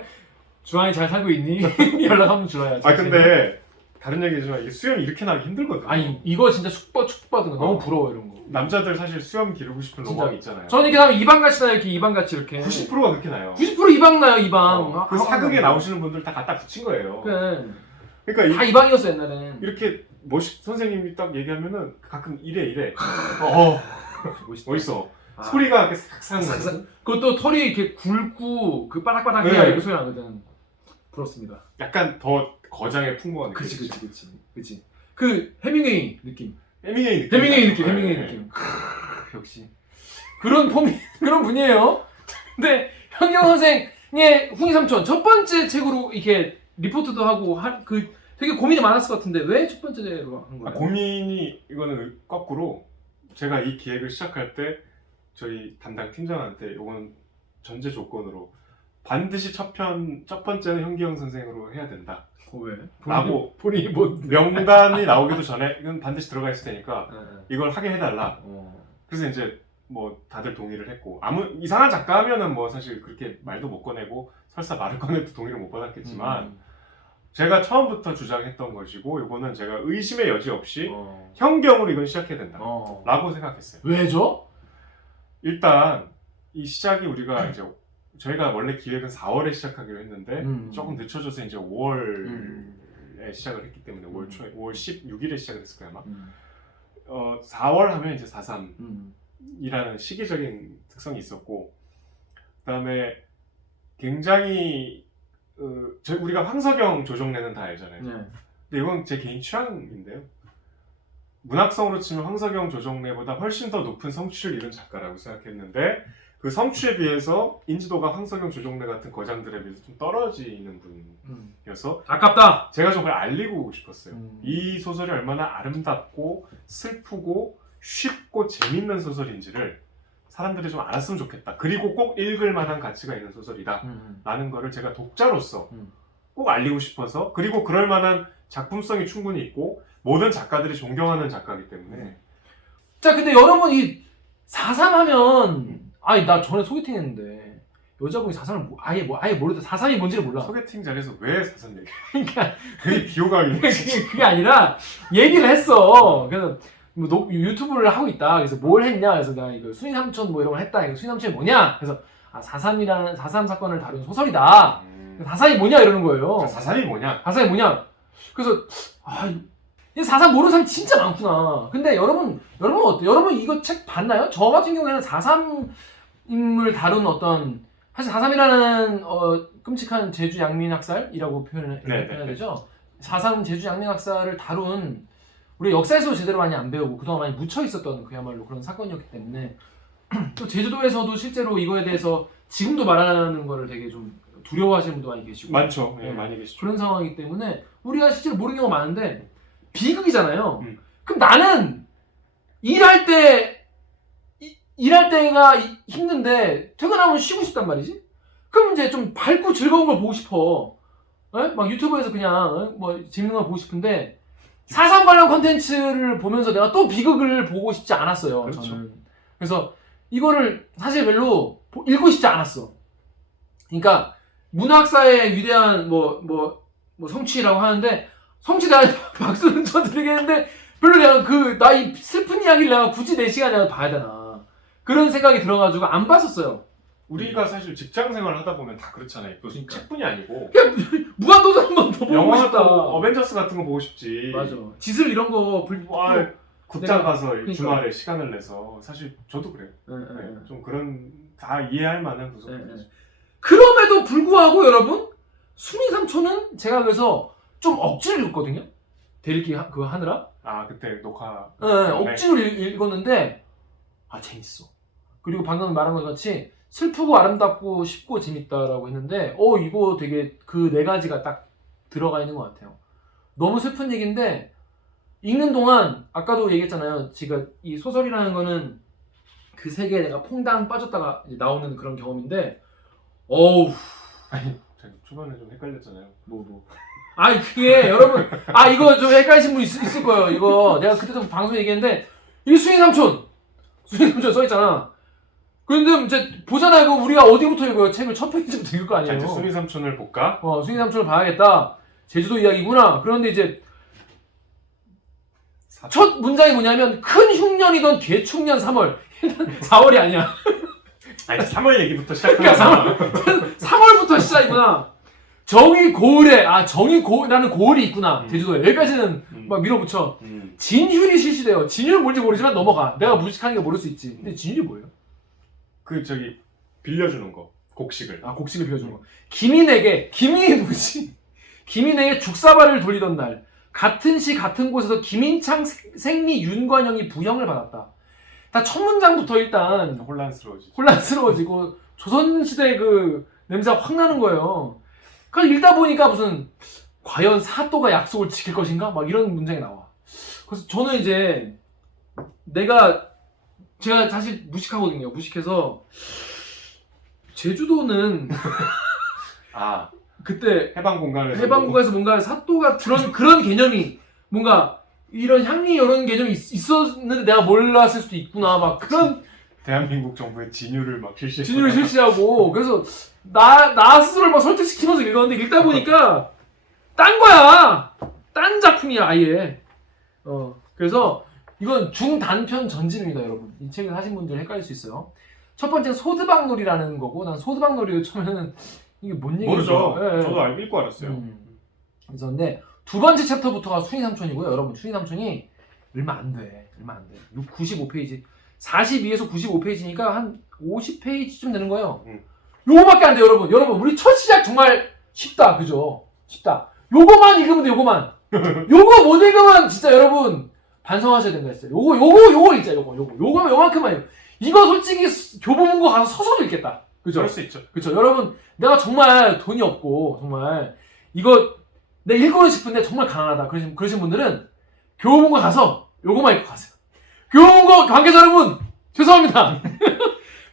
주환이 잘 살고 있니? 연락 한번 줘야지. 근데 다른 얘기지만 이게 수염이 이렇게 나기 힘들거든요. 아니 이거 진짜 축복받은 거 너무 부러워 이런 거. 남자들 사실 수염 기르고 싶은 진짜. 로망이 있잖아요. 저는 이렇게 하면 이방같이 나요. 이렇게 이방같이 이렇게. 90%가 그렇게 나요. 90% 이방 나요 이방. 그 사극에 나오시는 분들 다 갖다 붙인 거예요. 그래. 그러니까 다 이방이었어 옛날에는. 이렇게 선생님이 딱 얘기하면은 가끔 이래. 멋있어. 소리가 이렇게 싹싹. 그것도 털이 이렇게 굵고 그 바닥바닥해야 네. 이렇게 소리 나거든. 부럽습니다. 약간 더 거장의 풍부한 느낌. 그치. 그 해밍웨이 느낌. 해밍웨이 느낌. 네. 역시 그런 그런 분이에요. 근데 현경 선생의 훈이 삼촌 첫 번째 책으로 이렇게 리포트도 하고 되게 고민이 많았을 것 같은데 왜 첫 번째로 한 거예요? 고민이 이거는 거꾸로 제가 이 기획을 시작할 때 저희 담당 팀장한테 이건 전제 조건으로 반드시 첫 번째는 현기영 선생으로 해야 된다. 왜? 라고 본인이 뭐 명단이 나오기도 전에 이건 반드시 들어가 있을 테니까 이걸 하게 해달라. 그래서 이제 뭐 다들 동의를 했고 아무 이상한 작가 하면은 뭐 사실 그렇게 말도 못 꺼내고 설사 말을 꺼내도 동의를 못 받았겠지만 제가 처음부터 주장했던 것이고 이거는 제가 의심의 여지 없이 현경으로 이건 시작해야 된다 라고 생각했어요. 왜죠? 일단 이 시작이 우리가 이제 저희가 원래 기획은 4월에 시작하기로 했는데 조금 늦춰져서 이제 5월에 시작을 했기 때문에 5월 초에 5월 16일에 시작을 했을 거예요 아마. 4월 하면 이제 4.3이라는 시기적인 특성이 있었고 그다음에 굉장히 우리가 황석영 조정래는 다 알잖아요. 네. 근데 이건 제 개인 취향인데요. 문학성으로 치면 황석영 조정래보다 훨씬 더 높은 성취를 이룬 작가라고 생각했는데 그 성취에 비해서 인지도가 황석영 조정래 같은 거장들에 비해서 좀 떨어지는 분이어서 아깝다. 제가 좀 그걸 알리고 싶었어요. 이 소설이 얼마나 아름답고 슬프고 쉽고 재밌는 소설인지를 사람들이 좀 알았으면 좋겠다. 그리고 꼭 읽을 만한 가치가 있는 소설이다 라는 거를 제가 독자로서 꼭 알리고 싶어서 그리고 그럴 만한 작품성이 충분히 있고 모든 작가들이 존경하는 작가이기 때문에 자 근데 여러분 이 4.3 하면 아니 나 전에 소개팅 했는데 여자분이 4.3을 아예 모르다 4.3이 뭔지를 몰라. 소개팅 자리에서 왜 4.3 얘기해? 그러니까 그게 비호감이 그게 아니라 얘기를 했어. 그래서 뭐 유튜브를 하고 있다. 그래서 뭘 했냐? 그래서 내가 이거 수인 삼촌 뭐 이런 걸 했다. 이거 수인 삼촌이 뭐냐? 그래서 4.3 사건을 다룬 소설이다. 4.3이 뭐냐 이러는 거예요. 4.3이 뭐냐? 4.3이 뭐냐? 그래서 이 4.3 모르는 사람 진짜 많구나. 근데 여러분 어때요? 여러분 이거 책 봤나요? 저 같은 경우에는 4.3을 다룬 어떤 사실 4.3이라는 끔찍한 제주 양민 학살이라고 표현해야 되죠. 4.3 제주 양민 학살을 다룬 우리 역사에서 제대로 많이 안 배우고 그동안 많이 묻혀 있었던 그야말로 그런 사건이었기 때문에 또 제주도에서도 실제로 이거에 대해서 지금도 말하는 거를 되게 좀 두려워하시는 분도 많이 계시고 많죠. 네, 많이 계시죠. 그런 상황이기 때문에 우리가 실제로 모르는 경우가 많은데 비극이잖아요. 그럼 나는 일할 때가 힘든데 퇴근하면 쉬고 싶단 말이지? 그럼 이제 좀 밝고 즐거운 걸 보고 싶어. 막 유튜브에서 그냥 뭐 재밌는 걸 보고 싶은데 4.3 관련 콘텐츠를 보면서 내가 또 비극을 보고 싶지 않았어요. 그렇죠. 저는. 그래서 이거를 사실 별로 읽고 싶지 않았어. 그러니까 문학사의 위대한 뭐 성취라고 하는데 성취 내가 박수는 쳐드리겠는데 별로 내가 나이 슬픈 이야기를 내가 굳이 4시간 내가 봐야 되나 그런 생각이 들어가지고 안 봤었어요. 우리가 사실 직장생활 하다 보면 다 그렇잖아요. 또 그러니까. 책뿐이 아니고 그냥 무한도전 한번 더 보고 영화도 싶다. 어벤져스 같은 거 보고 싶지. 맞아. 지슬 이런 거 극장 가서 그러니까. 주말에 시간을 내서 사실 저도 그래요. 네, 좀 그런 다 이해할 만한 구석들이죠. 그럼에도 불구하고 여러분 순이 삼촌은 제가 그래서 좀 억지로 읽었거든요. 대리기 그거 하느라. 그때 녹화. 억지로 읽었는데 재밌어. 그리고 방금 말한 것 같이 슬프고 아름답고 쉽고 재밌다라고 했는데 이거 되게 그 4가지가 딱 들어가 있는 것 같아요. 너무 슬픈 얘기인데 읽는 동안 아까도 얘기했잖아요. 제가 이 소설이라는 거는 그 세계에 내가 퐁당 빠졌다가 이제 나오는 그런 경험인데 아니 초반에 좀 헷갈렸잖아요. 그게 여러분 이거 좀 헷갈리신 분 있을 거예요. 이거 내가 그때도 방송 얘기했는데 이 수인 삼촌 써있잖아. 근데 이제 보잖아요. 이거 우리가 어디부터 읽어요? 책을 첫 페이지부터 읽을 거 아니에요. 이제 수미 삼촌을 볼까? 수인 삼촌을 봐야겠다. 제주도 이야기구나. 그런데 이제 첫 문장이 뭐냐면 큰 흉년이던 개축년 3월. 4월이 아니야. 아니 3월 얘기부터 시작하는 그러니까 3월부터 시작이구나. 정이 고을에 나는 고을이 있구나. 제주도에 여기까지는 막 밀어붙여. 진휼이 실시돼요. 진휼은 뭔지 모르지만 넘어가. 내가 무식하니까 모를 수 있지. 근데 진휼이 뭐예요? 그 저기 빌려주는 거 곡식을. 곡식을 빌려주는 거. 기민이 누구지? 기민에게 죽사발을 돌리던 날 같은 시 같은 곳에서 김인창 생리 윤관영이 부형을 받았다. 다 첫 문장부터 일단 혼란스러워지고 조선시대 그 냄새가 확 나는 거예요. 그래서 읽다 보니까 무슨 과연 사또가 약속을 지킬 것인가? 막 이런 문장이 나와. 그래서 저는 이제 제가 사실 무식하거든요. 무식해서 제주도는 그때 해방 공간에서 뭔가 사또가 그런 개념이 뭔가 이런 향리 이런 개념이 있었는데 내가 몰랐을 수도 있구나. 막 그런 대한민국 정부의 진유를 막 실시하고 그래서 나 스스로를 막 설득시키면서 읽었는데 읽다 보니까 딴 거야. 딴 작품이야 아예. 그래서 이건 중단편 전집입니다, 여러분. 이 책을 하신 분들 헷갈릴 수 있어요. 첫 번째는 소드박놀이라는 거고, 난 소드박놀이를 처음에는 이게 뭔 얘기인지 모르죠. 저도 읽고 알았어요. 그래서 근데 두 번째 챕터부터가 순이삼촌이고요, 여러분. 순이삼촌이 얼마 안 돼. 95페이지. 42에서 95페이지니까 한 50페이지쯤 되는 거예요. 요거밖에 안 돼요, 여러분. 우리 첫 시작 정말 쉽다, 그죠? 쉽다. 요거만 읽으면 돼, 요거만. 요거 못 읽으면 진짜 여러분 반성하셔야 된다 했어요. 요거 읽자, 요거면 요만큼만 읽어. 이거 솔직히 교보문고 가서 서서도 읽겠다. 그죠? 그럴 수 있죠. 그쵸. 여러분, 내가 정말 돈이 없고, 정말, 이거, 내가 읽고 싶은데 정말 가난하다. 그러신 분들은 교보문고 가서 요거만 읽고 가세요. 교보문고 관계자 여러분, 죄송합니다.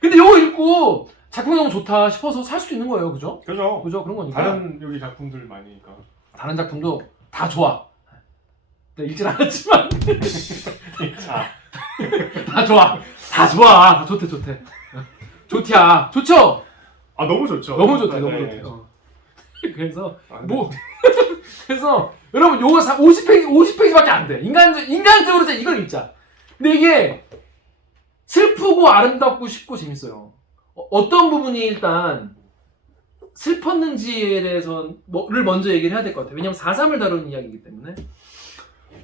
근데 요거 읽고 작품이 너무 좋다 싶어서 살 수도 있는 거예요. 그죠? 그죠. 그런 거니까. 다른 여기 작품들 많으니까. 다른 작품도 다 좋아. 내가 읽진 않았지만. 다 좋아. 다 좋대. 좋디야. 좋죠? 너무 좋죠. 너무 좋대. 그래서, 그래서, 여러분, 요거 50페이지밖에 안 돼. 인간적으로 이걸 읽자. 근데 이게, 슬프고 아름답고 쉽고 재밌어요. 어떤 부분이 일단, 슬펐는지에 대해서, 를 먼저 얘기를 해야 될 것 같아요. 왜냐면 4.3을 다루는 이야기이기 때문에.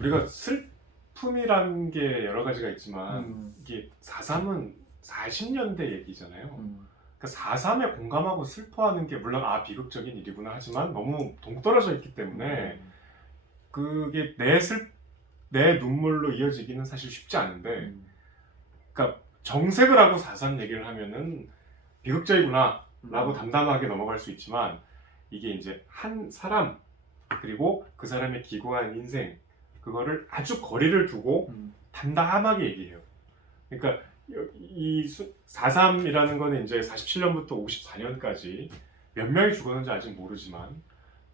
우리가 슬픔이라는 게 여러 가지가 있지만, 이게 4.3은 40년대 얘기잖아요. 그러니까 4.3에 공감하고 슬퍼하는 게 물론 비극적인 일이구나 하지만 너무 동떨어져 있기 때문에 그게 내 눈물로 이어지기는 사실 쉽지 않은데 그러니까 정색을 하고 4.3 얘기를 하면은 비극적이구나 라고 담담하게 넘어갈 수 있지만 이게 이제 한 사람 그리고 그 사람의 기구한 인생 그거를 아주 거리를 두고 담담하게 얘기해요. 그러니까 이 4.3이라는 거는 이제 47년부터 54년까지 몇 명이 죽었는지 아직 모르지만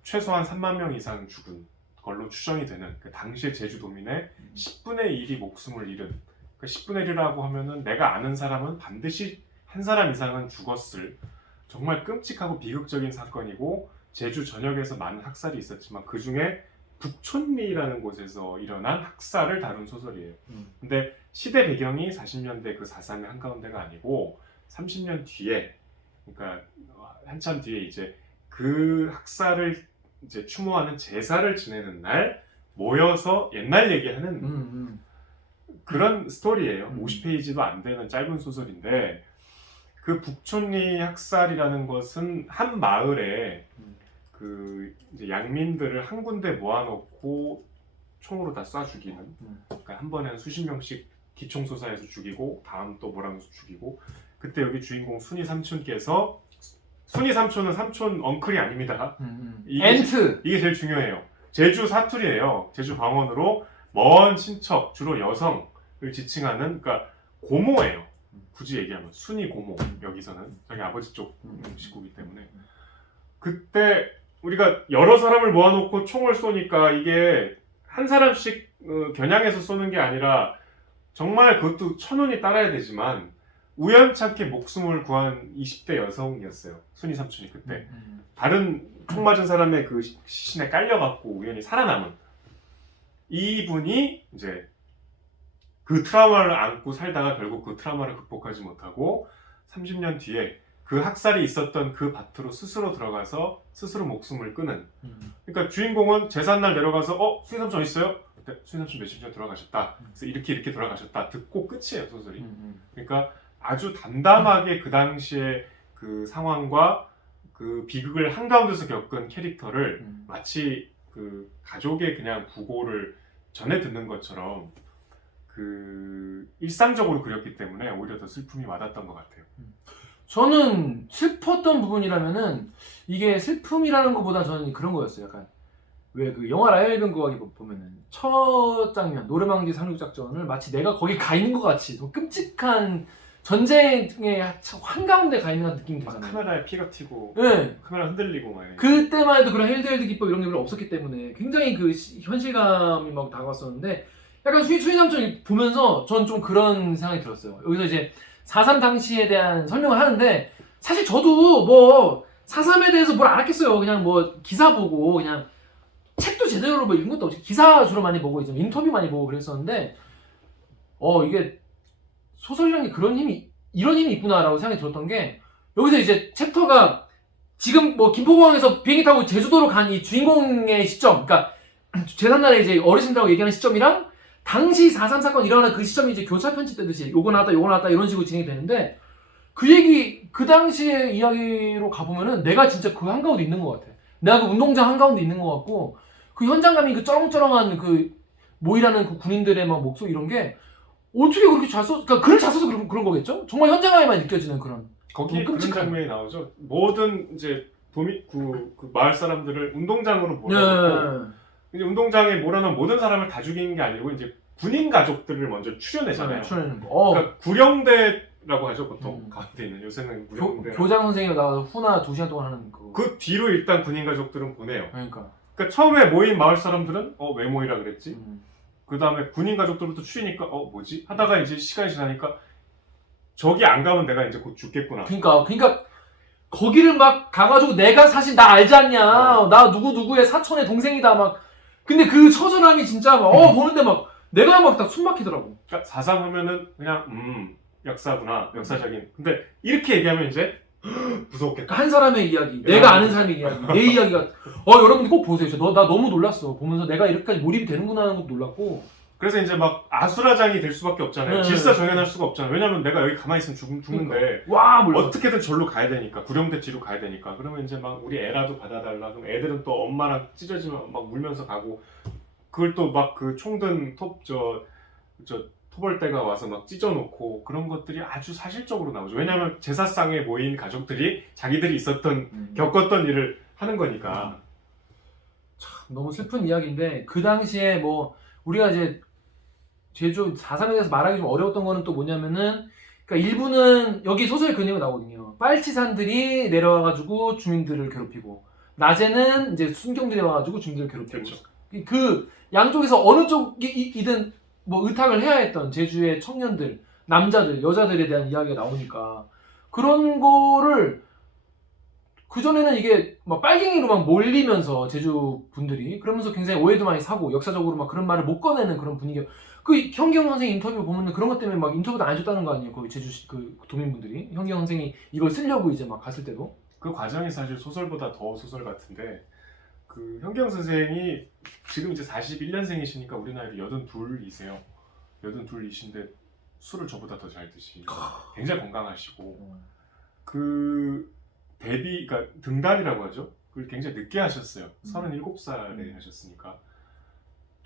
최소한 3만 명 이상 죽은 걸로 추정이 되는 그 당시의 제주도민의 10분의 1이 목숨을 잃은 그 10분의 1이라고 하면은 내가 아는 사람은 반드시 한 사람 이상은 죽었을 정말 끔찍하고 비극적인 사건이고 제주 전역에서 많은 학살이 있었지만 그 중에 북촌리라는 곳에서 일어난 학살을 다룬 소설이에요. 근데 시대 배경이 40년대 그 4.3의 한가운데가 아니고 30년 뒤에 그러니까 한참 뒤에 이제 그 학살을 이제 추모하는 제사를 지내는 날 모여서 옛날 얘기하는 그런 스토리예요. 50페이지도 안 되는 짧은 소설인데 그 북촌리 학살이라는 것은 한 마을에 그 이제 양민들을 한 군데 모아놓고 총으로 다 쏴 죽이는 그러니까 한 번에 수십 명씩 기총소사해서 죽이고 다음 또 몰아넣어서 죽이고 그때 여기 주인공 순이 삼촌께서 순이 삼촌은 삼촌 엉클이 아닙니다. 엔트! 이게 제일 중요해요. 제주 사투리예요. 제주 방언으로 먼 친척 주로 여성을 지칭하는 그러니까 고모예요. 굳이 얘기하면 순이 고모 여기서는 자기 아버지 쪽 식구이기 때문에 그때 우리가 여러 사람을 모아놓고 총을 쏘니까 이게 한 사람씩 겨냥해서 쏘는 게 아니라 정말 그것도 천운이 따라야 되지만 우연찮게 목숨을 구한 20대 여성이었어요. 순이 삼촌이 그때 다른 총 맞은 사람의 그 시신에 깔려갖고 우연히 살아남은 이분이 이제 그 트라우마를 안고 살다가 결국 그 트라우마를 극복하지 못하고 30년 뒤에 그 학살이 있었던 그 밭으로 스스로 들어가서 스스로 목숨을 끊은. 그러니까 주인공은 제삿날 내려가서 수인삼촌 있어요? 그때 수인삼촌 며칠 전에 돌아가셨다. 그래서 이렇게 돌아가셨다. 듣고 끝이에요, 소설이. 그러니까 아주 담담하게 그 당시에 그 상황과 그 비극을 한가운데서 겪은 캐릭터를 마치 그 가족의 그냥 부고를 전해 듣는 것처럼 그 일상적으로 그렸기 때문에 오히려 더 슬픔이 와닿았던 것 같아요. 저는 슬펐던 부분이라면은 이게 슬픔이라는 것보다 저는 그런 거였어요. 약간 왜 그 영화 라이언 거기 보면은 첫 장면 노르망디 상륙작전을 마치 내가 거기 가 있는 것 같이 좀 끔찍한 전쟁의 한가운데 가 있는 느낌이 들잖아요. 카메라에 피가 튀고, 네. 카메라 흔들리고 막. 그때만 해도 그런 헬드헬드 기법 이런 게 별로 없었기 때문에 굉장히 그 현실감이 막 다가왔었는데 약간 수인삼촌 보면서 전 좀 그런 생각이 들었어요. 여기서 이제 4.3 당시에 대한 설명을 하는데 사실 저도 뭐 4.3에 대해서 뭘 알았겠어요. 그냥 뭐 기사 보고 그냥 책도 제대로 뭐 읽은 것도 없이 기사 주로 많이 보고 이제 인터뷰 많이 보고 그랬었는데 이게 소설이라는 게 이런 힘이 있구나라고 생각이 들었던 게 여기서 이제 챕터가 지금 뭐 김포공항에서 비행기 타고 제주도로 간 이 주인공의 시점, 그러니까 제삿날에 이제 어르신들하고 얘기하는 시점이랑 당시 4.3 사건 일어나는 그 시점이 이제 교차 편집되듯이 요거 나왔다 이런 식으로 진행이 되는데 그 당시의 이야기로 가보면은 내가 진짜 그 한가운데 있는 것 같아. 내가 그 운동장 한가운데 있는 것 같고 그 현장감이 그 쩌렁쩌렁한 그 모이라는 그 군인들의 막 목소리 이런 게 어떻게 그렇게 그러니까 글을 잘 써서 그런 거겠죠? 정말 현장감이 느껴지는 그런. 거기에 그런 장면이 나오죠. 모든 이제 그 마을 사람들을 운동장으로 몰아넣고 이제 운동장에 몰아넣은 모든 사람을 다 죽이는 게 아니고 이제 군인 가족들을 먼저 추려내잖아요. 추려내는 거. 그러니까 구령대라고 하죠 보통 가운데 있는 요새는 구령대. 교장 선생님이 나와서 후나 2시간 동안 하는 거. 그 뒤로 일단 군인 가족들은 보내요. 그러니까 처음에 모인 마을 사람들은 왜 모이라 그랬지? 그 다음에 군인 가족들부터 추리니까 뭐지? 하다가 이제 시간이 지나니까 저기 안 가면 내가 이제 곧 죽겠구나. 그러니까 거기를 막 가가지고 내가 사실 나 알지 않냐? 나 누구의 사촌의 동생이다 막. 근데 그 처절함이 진짜 막 보는데 막 내가 막 딱 숨 막히더라고. 그러니까 4.3 하면은 그냥 역사구나, 역사적인. 근데 이렇게 얘기하면 이제 무섭겠다. 한 사람의 이야기, 내가 아는 사람의 이야기, 내 이야기가. 여러분들 꼭 보세요. 나 너무 놀랐어. 보면서 내가 이렇게까지 몰입이 되는구나 하는 것도 놀랐고. 그래서 이제 막 아수라장이 될 수밖에 없잖아요. 질서정연할 수가 없잖아요. 왜냐면 내가 여기 가만히 있으면 죽는데 어떻게든 절로 가야 되니까, 구령대 뒤로 가야 되니까. 그러면 이제 막 우리 애라도 받아달라. 그럼 애들은 또 엄마랑 찢어지면 막 울면서 가고, 그걸 또 막 그 총든 토벌대가 와서 막 찢어놓고, 그런 것들이 아주 사실적으로 나오죠. 왜냐면 제사상에 모인 가족들이 자기들이 겪었던 일을 하는 거니까. 참 너무 슬픈 이야기인데 그 당시에 뭐 우리가 이제 제주 4.3에 대해서 말하기 좀 어려웠던 거는 또 뭐냐면은, 그러니까 일부는 여기 소설의 근육이 나오거든요. 빨치산들이 내려와가지고 주민들을 괴롭히고, 낮에는 이제 순경들이 와가지고 주민들을 괴롭히고. 그렇죠. 그 양쪽에서 어느 쪽이든 뭐 의탁을 해야 했던 제주의 청년들, 남자들, 여자들에 대한 이야기가 나오니까 그런 거를 그전에는 이게 막 빨갱이로 막 몰리면서 제주 분들이 그러면서 굉장히 오해도 많이 사고 역사적으로 막 그런 말을 못 꺼내는 그런 분위기. 그 현경 선생 인터뷰 보면은 그런 것 때문에 막 인터뷰도 안 해줬다는 거 아니에요? 거기 제주 그 도민분들이 현경 선생이 이걸 쓰려고 이제 막 갔을 때도 그 과정이 사실 소설보다 더 소설 같은데, 그 현경 선생이 지금 이제 41년생이시니까 우리 나이로 82이세요. 82이신데 술을 저보다 더 잘 드시. 굉장히 건강하시고 그 그러니까 등단이라고 하죠. 그걸 굉장히 늦게 하셨어요. 37살에 하셨으니까.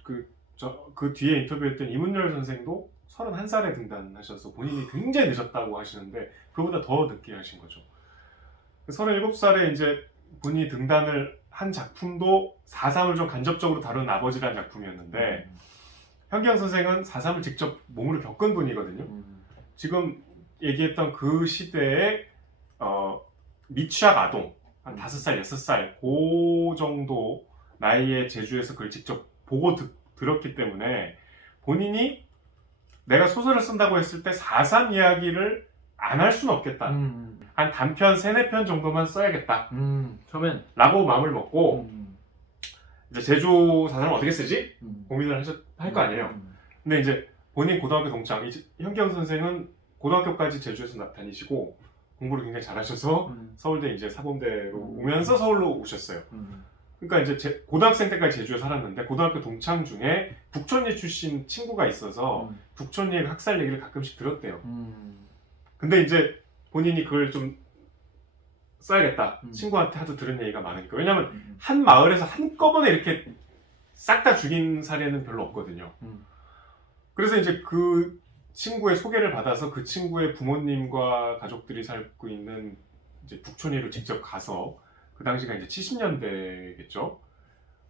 그 뒤에 인터뷰했던 이문열 선생도 31살에 등단하셔서 본인이 굉장히 늦었다고 하시는데 그보다 더 늦게 하신 거죠. 37살에 이제 본인이 등단을 한 작품도 4.3을 좀 간접적으로 다룬 아버지라는 작품이었는데, 현경 선생은 4.3을 직접 몸으로 겪은 분이거든요. 지금 얘기했던 그 시대에 미취학 아동, 한 5살, 6살 그 정도 나이에 제주에서 그걸 직접 보고 들었기 때문에 본인이 내가 소설을 쓴다고 했을 때 4.3 이야기를 안 할 수는 없겠다. 한 단편 3-4편 정도만 써야겠다. 처음엔 라고 마음을 먹고 이제 제주 4.3을 어떻게 쓰지? 고민을 할 거 아니에요. 근데 이제 본인 고등학교 동창 현경 선생은 고등학교까지 제주에서 다니시고 공부를 굉장히 잘하셔서 서울대 이제 사범대로 오면서 서울로 오셨어요. 그러니까 이제 고등학생 때까지 제주에 살았는데 고등학교 동창 중에 북촌리 출신 친구가 있어서 북촌리 학살 얘기를 가끔씩 들었대요. 근데 이제 본인이 그걸 좀 써야겠다. 친구한테 하도 들은 얘기가 많으니까. 왜냐면 한 마을에서 한꺼번에 이렇게 싹 다 죽인 사례는 별로 없거든요. 그래서 이제 그 친구의 소개를 받아서 그 친구의 부모님과 가족들이 살고 있는 이제 북촌리로 직접 가서 그 당시가 이제 70년대겠죠.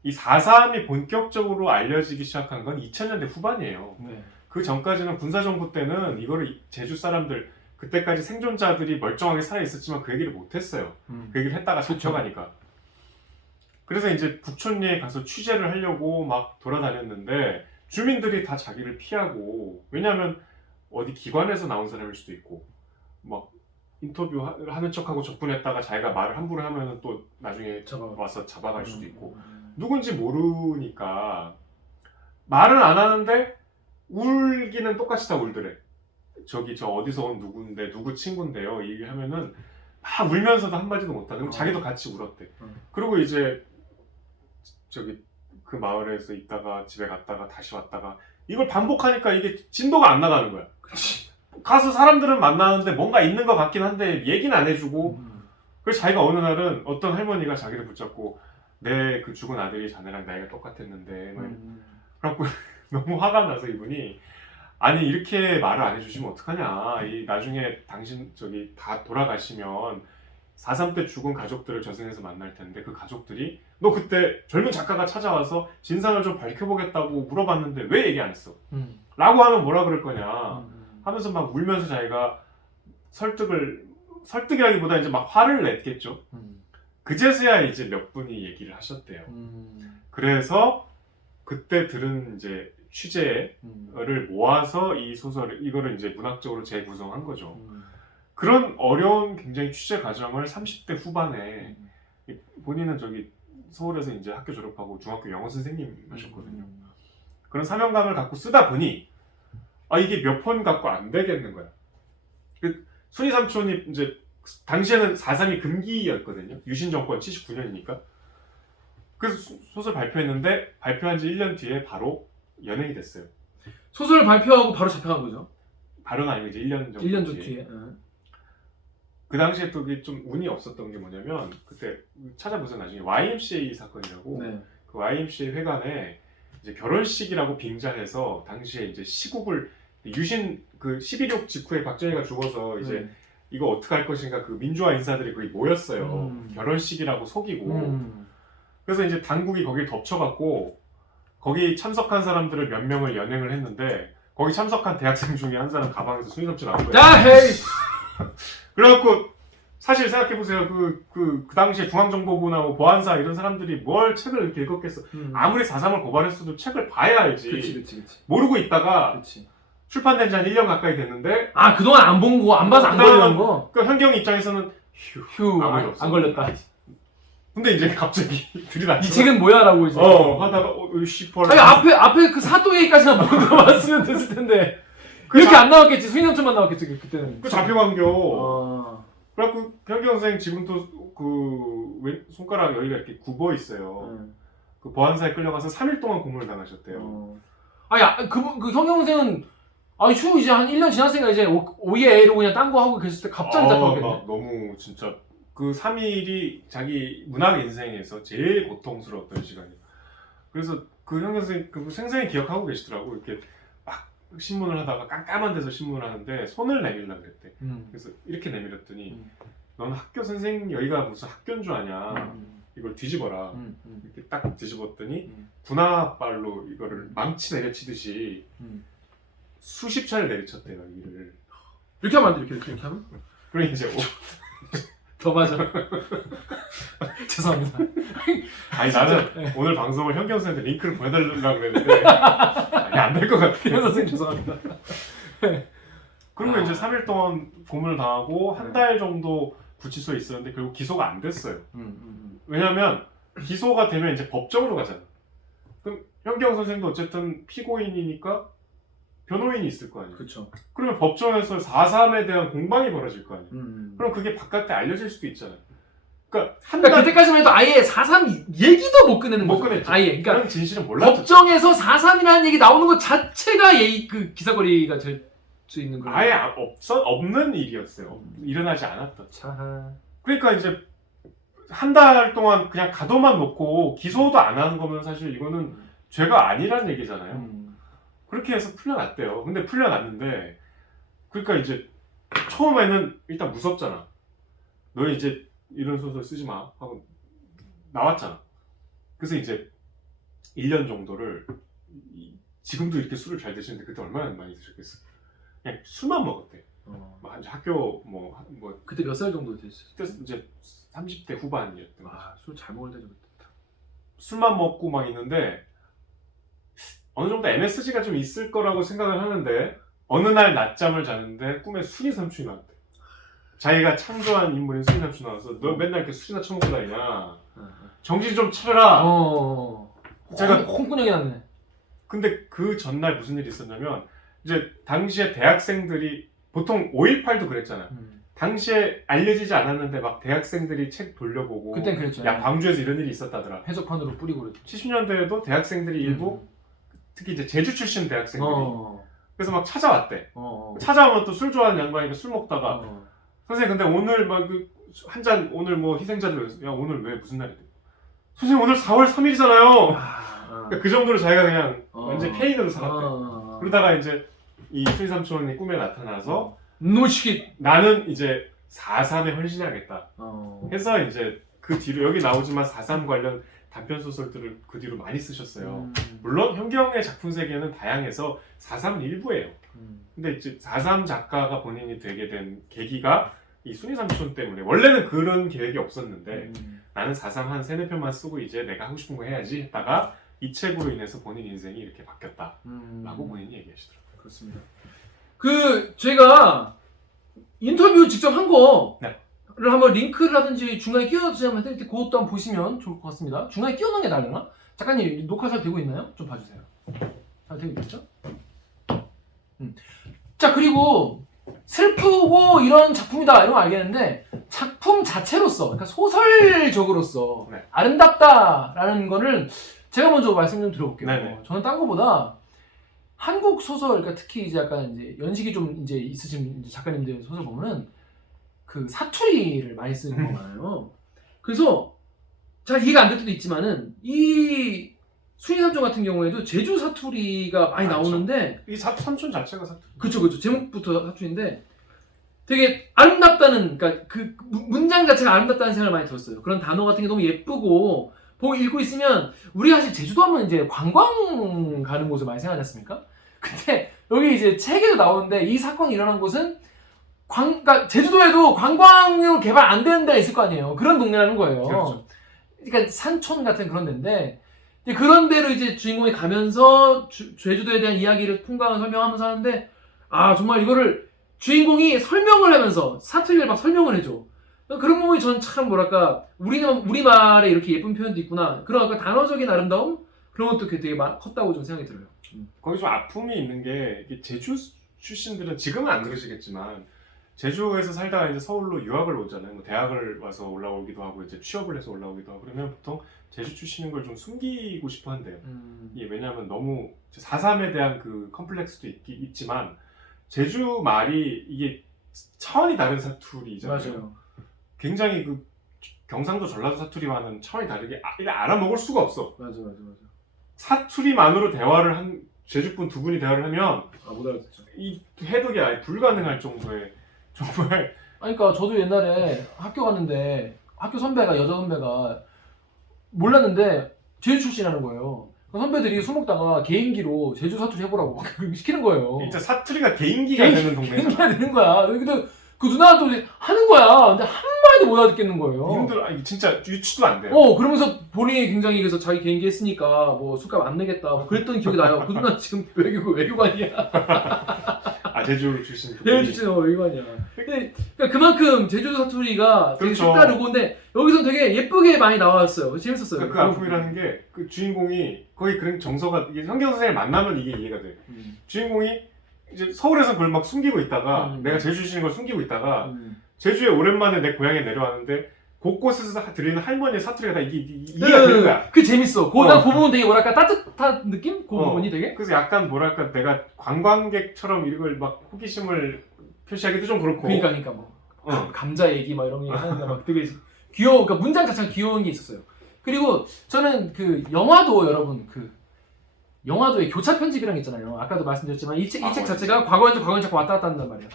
이 4.3이 본격적으로 알려지기 시작한 건 2000년대 후반이에요. 네. 그 전까지는 군사정부 때는 이거를 제주 사람들 그때까지 생존자들이 멀쩡하게 살아있었지만 그 얘기를 못했어요. 그 얘기를 했다가 잡혀가니까. 그래서 이제 북촌리에 가서 취재를 하려고 막 돌아다녔는데 주민들이 다 자기를 피하고 왜냐하면 어디 기관에서 나온 사람일 수도 있고 막 인터뷰하는 척하고 접근했다가 자기가 말을 함부로 하면 또 나중에 와서 잡아갈 수도 있고 누군지 모르니까 말은 안 하는데 울기는 똑같이 다 울더래. 저기 저 어디서 온 누군데 누구 친구인데요 얘기하면은 막 울면서도 한마디도 못하고 그럼 자기도 같이 울었대. 그리고 이제 저기 그 마을에서 있다가 집에 갔다가 다시 왔다가 이걸 반복하니까 이게 진도가 안 나가는 거야. 가서 사람들은 만나는데 뭔가 있는 것 같긴 한데 얘기는 안 해주고 그래서 자기가 어느 날은 어떤 할머니가 자기를 붙잡고 내 그 죽은 아들이 자네랑 나이가 똑같았는데 그래갖고 너무 화가 나서 이분이 아니 이렇게 말을 안 해주시면 어떡하냐 이 나중에 당신 저기 다 돌아가시면 4.3 때 죽은 가족들을 저승에서 만날 텐데 그 가족들이 너 그때 젊은 작가가 찾아와서 진상을 좀 밝혀보겠다고 물어봤는데 왜 얘기 안 했어? 라고 하면 뭐라 그럴 거냐 하면서 막 울면서 자기가 설득이라기보다 이제 막 화를 냈겠죠. 그제서야 이제 몇 분이 얘기를 하셨대요. 그래서 그때 들은 이제 취재를 모아서 이 소설을 이거를 이제 문학적으로 재구성한 거죠. 그런 어려운 굉장히 취재 과정을 30대 후반에 본인은 저기 서울에서 이제 학교 졸업하고 중학교 영어 선생님 하셨거든요. 그런 사명감을 갖고 쓰다 보니 아 이게 몇 편 갖고 안 되겠는 거야. 순이 삼촌이 이제 당시에는 4.3이 금기였거든요. 유신 정권 79년이니까. 그래서 소설 발표했는데 발표한 지 1년 뒤에 바로 연행이 됐어요. 소설 발표하고 바로 잡혀간 거죠? 바로는 아니고 이제 1년 정도 1년 뒤에. 그 당시에 또 좀 운이 없었던 게 뭐냐면 그때 찾아보세요 나중에 YMCA 사건이라고 네. 그 YMCA 회관에 이제 결혼식이라고 빙자해서 당시에 이제 시국을 유신 그 11.6 직후에 박정희가 죽어서 이제 이거 어떻게 할 것인가 그 민주화 인사들이 거기 모였어요. 결혼식이라고 속이고 그래서 이제 당국이 거기를 덮쳐갖고 거기 참석한 사람들을 몇 명을 연행을 했는데 거기 참석한 대학생 중에 한 사람 가방에서 순위삼촌 나온 거예요. 야 헤이. 그래갖고 사실 생각해보세요. 그 당시에 중앙정보부나 뭐 보안사 이런 사람들이 뭘 책을 이렇게 읽었겠어. 아무리 4.3을 고발했어도 책을 봐야 알지. 그치. 모르고 있다가 그치. 출판된 지 한 1년 가까이 됐는데 아 그동안 안 본 거 안 봐서 안 걸리는 거? 그 현경 입장에서는 휴 아무 일 없어. 안 걸렸다. 근데 이제 갑자기 들이닥쳐. 이 책은 뭐야라고 이제. 하다가 씨펄. 아니 앞에 그 사또 얘기까지나 먼저 봤으면 됐을 텐데. 이렇게 안 나왔겠지. 수인남천만 나왔겠지 그때는. 그 잡혀간겨. 그래갖고 현경 선생 지금도 그 손가락 여기가 이렇게 굽어 있어요. 그 보안사에 끌려가서 3일 동안 고문을 당하셨대요. 아니 그 현경 선생은 휴 이제 한 1년 지났으니까 이제 오예로 그냥 딴 거 하고 계셨을 때 갑자기 잡혀가겠네. 너무 진짜 그 3일이 자기 문학 인생에서 제일 고통스러웠던 시간이에요. 그래서 그 현경 선생 그 생생히 기억하고 계시더라고. 이렇게 막 신문을 하다가 깜깜한 데서 신문을 하는데 손을 내밀라 그랬대. 그래서 이렇게 내밀었더니 너는 학교 선생 여기가 무슨 학교인 줄 아냐. 이걸 뒤집어라. 이렇게 딱 뒤집었더니 군화발로 이거를 망치 내려치듯이 수십 차례 내리쳤대요. 이를 이렇게 하면 안 돼. 이렇게 하면? 그러니 이제 더 맞아. 죄송합니다. 아니 나는 오늘 방송을 현경 선생한테 링크를 보내달라고 그랬는데 안 될 것 같아. 현경 선생님 죄송합니다. 그리고 이제 3일 동안 고문을 당하고 한 달 정도 구치소에 있었는데 결국 기소가 안 됐어요. 왜냐면 기소가 되면 이제 법정으로 가잖아. 그럼 현경 선생도 어쨌든 피고인이니까 변호인이 있을 거 아니에요. 그렇죠. 그러면 법정에서 4.3에 대한 공방이 벌어질 거 아니에요. 그럼 그게 바깥에 알려질 수도 있잖아요. 그러니까 그때까지만 해도 아예 4.3 얘기도 못 꺼내는 거죠. 꺼냈죠. 아예. 그러니까 그런 진실은 몰랐죠. 법정에서 4.3이라는 얘기 나오는 것 자체가 그 기사거리가 될 수 있는 거예요. 아예 없는 일이었어요. 일어나지 않았던. 그러니까 이제 한 달 동안 그냥 가둬만 놓고 기소도 안 하는 거면 사실 이거는 죄가 아니란 얘기잖아요. 그렇게 해서 풀려났대요. 근데 풀려났는데 그러니까 이제 처음에는 일단 무섭잖아. 너 이제 이런 소설 쓰지 마 하고 나왔잖아. 그래서 이제 1년 정도를 지금도 이렇게 술을 잘 드시는데 그때 얼마나 많이 드셨겠어? 그냥 술만 먹었대. 학교 뭐 그때 몇 살 정도 되셨어요? 그때 이제 30대 후반이었던 거죠. 술 잘 먹을 때죠 그때. 술만 먹고 막 있는데 어느 정도 MSG가 좀 있을 거라고 생각을 하는데 어느 날 낮잠을 자는데 꿈에 순이 삼촌이 나왔대. 자기가 창조한 인물인 순이 삼촌이 나와서 너 맨날 이렇게 술이나 처먹고 다니냐. 정신 좀 차려라. 제가 홍군형이 났네. 근데 그 전날 무슨 일이 있었냐면 이제 당시에 대학생들이 보통 5.18도 그랬잖아요. 당시에 알려지지 않았는데 막 대학생들이 책 돌려보고 그땐 그랬죠. 야 광주에서 이런 일이 있었다더라. 해적판으로 뿌리고 그랬죠. 70년대에도 대학생들이 일부 특히 이제 제주 출신 대학생들이 그래서 막 찾아왔대. 찾아오면 또 술 좋아하는 양반이니까 술 먹다가 선생님 근데 오늘 막 한 잔 오늘 뭐 희생자들 야 오늘 왜 무슨 날인데? 선생님 오늘 4월 3일이잖아요. 그러니까 그 정도로 자기가 그냥 완전 페인으로 살았대. 그러다가 이제 이 순이 삼촌이 꿈에 나타나서 노시기 나는 이제 4.3에 헌신하겠다 해서 이제 그 뒤로 여기 나오지만 4.3 관련 단편 소설들을 그 뒤로 많이 쓰셨어요. 물론 현경의 작품 세계는 다양해서 4.3은 일부예요. 근데 이제 4.3 작가가 본인이 되게 된 계기가 이 순이 삼촌 때문에 원래는 그런 계획이 없었는데 나는 4.3 한 3-4편만 쓰고 이제 내가 하고 싶은 거 해야지 했다가 이 책으로 인해서 본인 인생이 이렇게 바뀌었다 라고 본인이 얘기하시더라고요. 그렇습니다. 제가 인터뷰 직접 한 거를 한번 링크를 하든지 중간에 끼워주자면 그것도 한번 보시면 좋을 것 같습니다. 중간에 끼워놓은 게 나려나? 작가님 녹화 잘 되고 있나요? 좀 봐주세요. 잘 되고 있겠죠? 자 그리고 슬프고 이런 작품이다 이런 거 알겠는데 작품 자체로서 그러니까 소설적으로서 아름답다라는 거를 제가 먼저 말씀 좀 드려볼게요. 네네. 저는 딴 거보다 한국 소설, 그러니까 특히 이제 약간 이제 연식이 좀 이제 있으신 이제 작가님들 소설 보면은 그 사투리를 많이 쓰는 거 많아요. 그래서 잘 이해가 안 될 때도 있지만은 이 순이 삼촌 같은 경우에도 제주 사투리가 많이 나오는데 이 삼촌 자체가 사투리. 그쵸 제목부터 사투리인데 되게 아름답다는 그러니까 그 문장 자체가 아름답다는 생각을 많이 들었어요. 그런 단어 같은 게 너무 예쁘고 보고 읽고 있으면 우리가 사실 제주도 하면 이제 관광 가는 곳을 많이 생각하지 않습니까? 근데 여기 이제 책에도 나오는데 이 사건이 일어난 곳은 그러니까 제주도에도 관광으로 개발 안 되는 데가 있을 거 아니에요. 그런 동네라는 거예요. 그렇죠. 그러니까 산촌 같은 그런 데인데 그런 데로 이제 주인공이 가면서 제주도에 대한 이야기를 풍광을 설명하면서 하는데 정말 이거를 주인공이 설명을 하면서 사투리를 막 설명을 해줘. 그런 부분이 전 참 뭐랄까 우리말에 이렇게 예쁜 표현도 있구나 그런 아까 단어적인 아름다움 그런 것도 되게 컸다고 좀 생각이 들어요. 거기 좀 아픔이 있는 게 제주 출신들은 지금은 안 그러시겠지만 제주에서 살다가 이제 서울로 유학을 오잖아요. 뭐 대학을 와서 올라오기도 하고 이제 취업을 해서 올라오기도 하고 그러면 보통 제주 출신인 걸 좀 숨기고 싶어 한대요. 이게 왜냐하면 너무 4.3에 대한 그 컴플렉스도 있지만 제주 말이 이게 차원이 다른 사투리잖아요. 맞아요. 굉장히 그 경상도 전라도 사투리와는 차원이 다르게 이게 알아먹을 수가 없어. 맞아. 사투리만으로 대화를 한 제주분 두 분이 대화를 하면 못 알아듣죠. 이 해독이 아예 불가능할 정도의 정말. 그러니까 저도 옛날에 학교 갔는데 학교 선배가 여자 선배가 몰랐는데 제주 출신이라는 거예요. 선배들이 술 먹다가 개인기로 제주 사투리 해보라고 막 시키는 거예요. 진짜 사투리가 개인기가 되는 동네잖아. 개인기가 되는 거야. 근데 그 누나가 또 하는 거야. 근데 한마디도 못 알아듣겠는 거예요. 힘들어. 진짜 유치도 안 돼요. 그러면서 본인이 굉장히 그래서 자기 개인기 했으니까 뭐 술값 안 내겠다. 뭐 그랬던 기억이 나요. 그 누나 지금 외교관이야. 제주 출신. 제주 출신 외교관이야. 근데 그러니까 그만큼 제주도 사투리가 되게 그렇죠. 색다르고 근데 여기서 되게 예쁘게 많이 나왔어요. 재밌었어요. 그 아픔이라는 게 그 주인공이 거의 그런 정서가 이게 성경 선생을 만나면 이게 이해가 돼. 주인공이 이제 서울에서 그걸 막 숨기고 있다가 내가 제주 주시는 걸 숨기고 있다가 제주에 오랜만에 내 고향에 내려왔는데 곳곳에서 들리는 할머니의 사투리가 다 이해가 되는 거야. 그 재밌어. 난그 부분 되게 뭐랄까 따뜻한 느낌? 그 부분이 되게. 그래서 약간 뭐랄까 내가 관광객처럼 이걸 막 호기심을 표시하기도 좀 그렇고. 그러니까 뭐 감자 얘기 막 이런 거 하는데 막 되게 귀여워. 그러니까 문장 자체가 귀여운 게 있었어요. 그리고 저는 그 영화도 여러분 영화도에 교차 편집이라는 게 있잖아요. 아까도 말씀드렸지만 이 책 자체가 과거에서 자꾸 왔다 갔다 한단 말이야.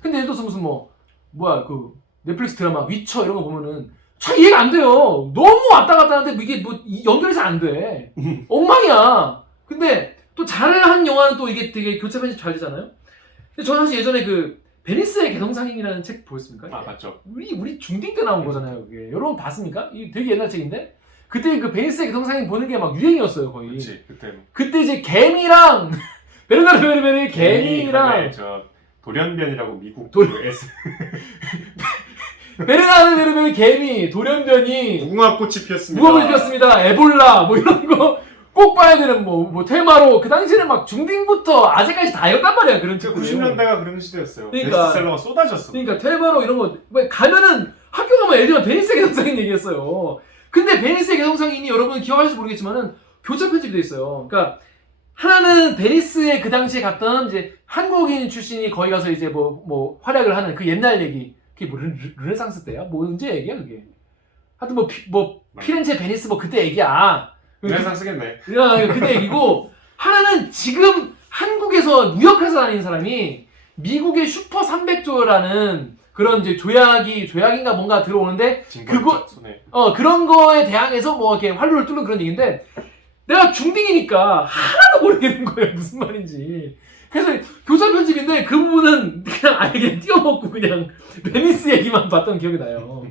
근데 예를 들어서 무슨 그 넷플릭스 드라마 위쳐 이런 거 보면은 잘 이해가 안 돼요. 너무 왔다 갔다 하는데 이게 뭐 연결이 잘 안 돼. 엉망이야. 근데 또 잘한 영화는 또 이게 되게 교차 편집 잘 되잖아요. 근데 저는 사실 예전에 그 베니스의 개성상인이라는 책 보셨습니까? 맞죠. 우리 중딩 때 나온 거잖아요. 그게 여러분 봤습니까? 이 되게 옛날 책인데 그때 그 베니스의 개성상인 보는 게 막 유행이었어요 거의. 그렇지 그때 이제 개미랑 베르나르 개미랑 저 돌연변이라고 미국 베르나르 개미 돌연변이 무궁화꽃이 피었습니다. 에볼라 뭐 이런 거 꼭 봐야 되는 뭐 테마로 그 당시에는 막 중딩부터 아직까지 다 읽었단 말이야 그런 책. 90년대가 그런 시대였어요. 그러니까, 베스트셀러가 쏟아졌어. 그러니까 테마로 이런 거 가면은 학교 가면 애들은 베니스의 개성상인 얘기했어요. 근데 베니스의 개성상인이 여러분 기억하실지 모르겠지만은 교차 편집이 돼 있어요. 그러니까 하나는 베니스에 그 당시에 갔던 이제 한국인 출신이 거기 가서 이제 뭐 활약을 하는 그 옛날 얘기. 그게 뭐 르네상스 때야? 뭐 언제 얘기야 그게? 하여튼 피렌체 베니스 그때 얘기야. 르네상스겠네. 그때 얘기고 하나는 지금 한국에서 무역해서 다니는 사람이 미국의 슈퍼 300조라는 그런 이제 조약인가 뭔가 들어오는데 그런 거에 대항해서 이렇게 활로를 뚫는 그런 얘기인데 내가 중딩이니까 하나도 모르겠는 거예요 무슨 말인지. 그래서 교사 편집인데 그 부분은 그냥 아예 띄워먹고 그냥 베니스 얘기만 봤던 기억이 나요.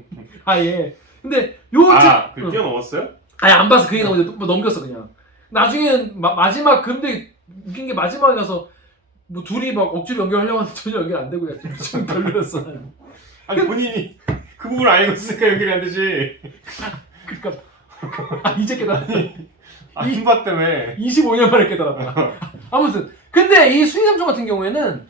아예. 근데 그 뛰어넘었어요? 아예 안 봤어. 그 얘기 나오는데 또 넘겼어 그냥. 나중에는 마지막 근데 웃긴 게 마지막에 가서 둘이 막 억지로 연결하려고 하는데 전혀 연결 안 되고 좀 별로였어. 아니 본인이 그 부분을 알고 있으니까 연결이 안 되지. 그러니까 이제 깨달았니? 흰밭 때문에 25년 만에 깨달았다. 아무튼 근데 이 수리삼촌 같은 경우에는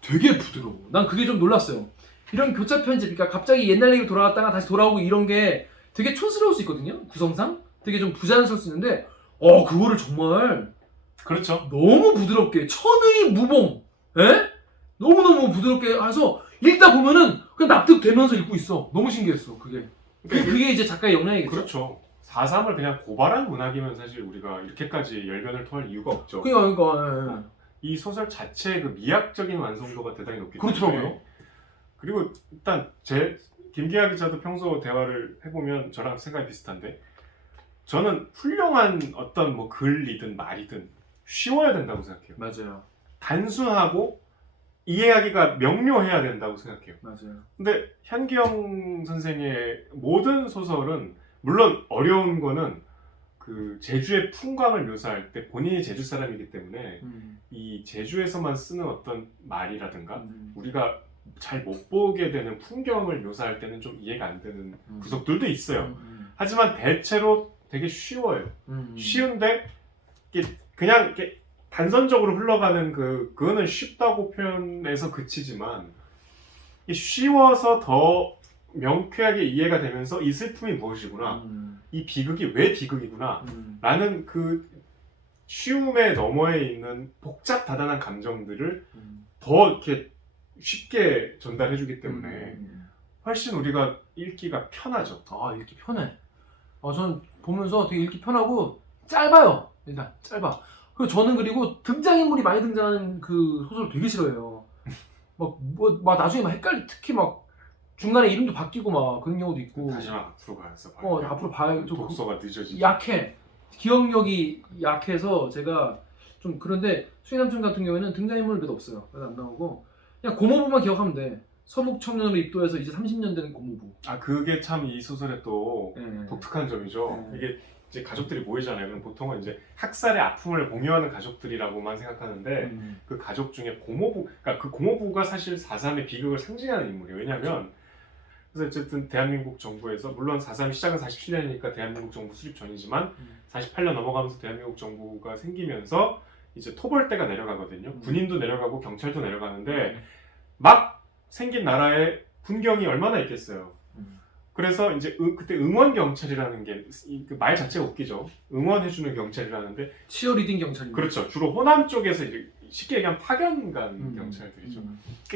되게 부드러워. 난 그게 좀 놀랐어요. 이런 교차 편집, 그러니까 갑자기 옛날 얘기로 돌아갔다가 다시 돌아오고 이런 게 되게 촌스러울 수 있거든요. 구성상 되게 좀 부자연스러울 수 있는데 그거를 정말 그렇죠. 너무 부드럽게 천의 무봉, 너무너무 부드럽게 해서 읽다 보면은 그냥 납득되면서 읽고 있어. 너무 신기했어. 그게 이제 작가의 역량이겠죠. 그렇죠. 4.3을 그냥 고발한 문학이면 사실 우리가 이렇게까지 열변을 토할 이유가 없죠. 그러니까 이 소설 자체의 그 미학적인 완성도가 대단히 높기 때문에. 그렇더라고요. 그리고 일단 김기하 기자도 평소 대화를 해보면 저랑 생각이 비슷한데 저는 훌륭한 어떤 글이든 말이든 쉬워야 된다고 생각해요. 맞아요. 단순하고 이해하기가 명료해야 된다고 생각해요. 맞아요. 근데 현기영 선생의 모든 소설은 물론 어려운 거는 그 제주의 풍광을 묘사할 때 본인이 제주 사람이기 때문에 이 제주에서만 쓰는 어떤 말이라든가 우리가 잘 못 보게 되는 풍경을 묘사할 때는 좀 이해가 안 되는 구석들도 있어요. 하지만 대체로 되게 쉬워요. 쉬운데 그냥 이렇게 단선적으로 흘러가는 그거는 쉽다고 표현해서 그치지만 쉬워서 더 명쾌하게 이해가 되면서 이 슬픔이 무엇이구나, 이 비극이 왜 비극이구나 라는 그 쉬움의 너머에 있는 복잡 다단한 감정들을 더 이렇게 쉽게 전달해주기 때문에 훨씬 우리가 읽기가 편하죠. 읽기 편해. 저는 보면서 되게 읽기 편하고 짧아요. 일단 짧아. 그리고 등장인물이 많이 등장하는 그 소설을 되게 싫어해요. 막 나중에 막 헷갈리. 특히 막 중간에 이름도 바뀌고 막 그런 경우도 있고. 다시 앞으로 가서 봐요. 앞으로 봐야 독서가 늦어지죠. 약해. 기억력이 약해서 제가 좀 그런데 수인남춘 같은 경우에는 등장인물 몇 없어요. 그래서 안 나오고 그냥 고모부만 기억하면 돼. 서북 청년으로 입도해서 이제 30년 된 고모부. 그게 참 이 소설의 또 독특한 점이죠. 네. 이게 이제 가족들이 모이잖아요. 그럼 보통은 이제 학살의 아픔을 공유하는 가족들이라고만 생각하는데 그 가족 중에 고모부, 그러니까 그 고모부가 사실 4.3의 비극을 상징하는 인물이에요. 왜냐하면 그래서 어쨌든 대한민국 정부에서 물론 4.3 시작은 47년이니까 대한민국 정부 수립 전이지만 48년 넘어가면서 대한민국 정부가 생기면서 이제 토벌대가 내려가거든요. 군인도 내려가고 경찰도 내려가는데 음. 막 생긴 나라에 군경이 얼마나 있겠어요. 그래서 이제 그때 응원 경찰이라는 게 말 자체가 웃기죠. 응원해주는 경찰이라는데 치어리딩 경찰이 그렇죠. 주로 호남 쪽에서 이제 쉽게 얘기하면 파견간 경찰들이죠.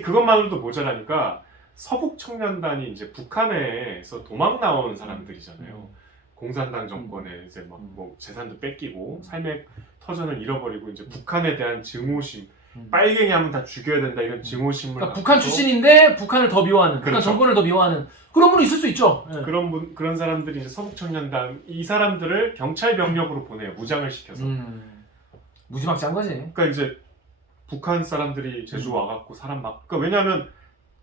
그것만으로도 모자라니까 서북 청년단이 이제 북한에서 도망 나온 사람들이잖아요. 공산당 정권에 이제 막 뭐 재산도 뺏기고 삶의 터전을 잃어버리고 이제 북한에 대한 증오심, 빨갱이 하면 다 죽여야 된다 이런 증오심을 그러니까 북한 출신인데 북한을 더 미워하는, 북한 그렇죠. 정권을 더 미워하는 그런 분이 있을 수 있죠. 네. 그런 사람들이 이제 서북 청년단 이 사람들을 경찰 병력으로 보내요. 무장을 시켜서. 무지막지한 거지. 그러니까 이제 북한 사람들이 제주 와갖고 사람 막 그러니까 왜냐하면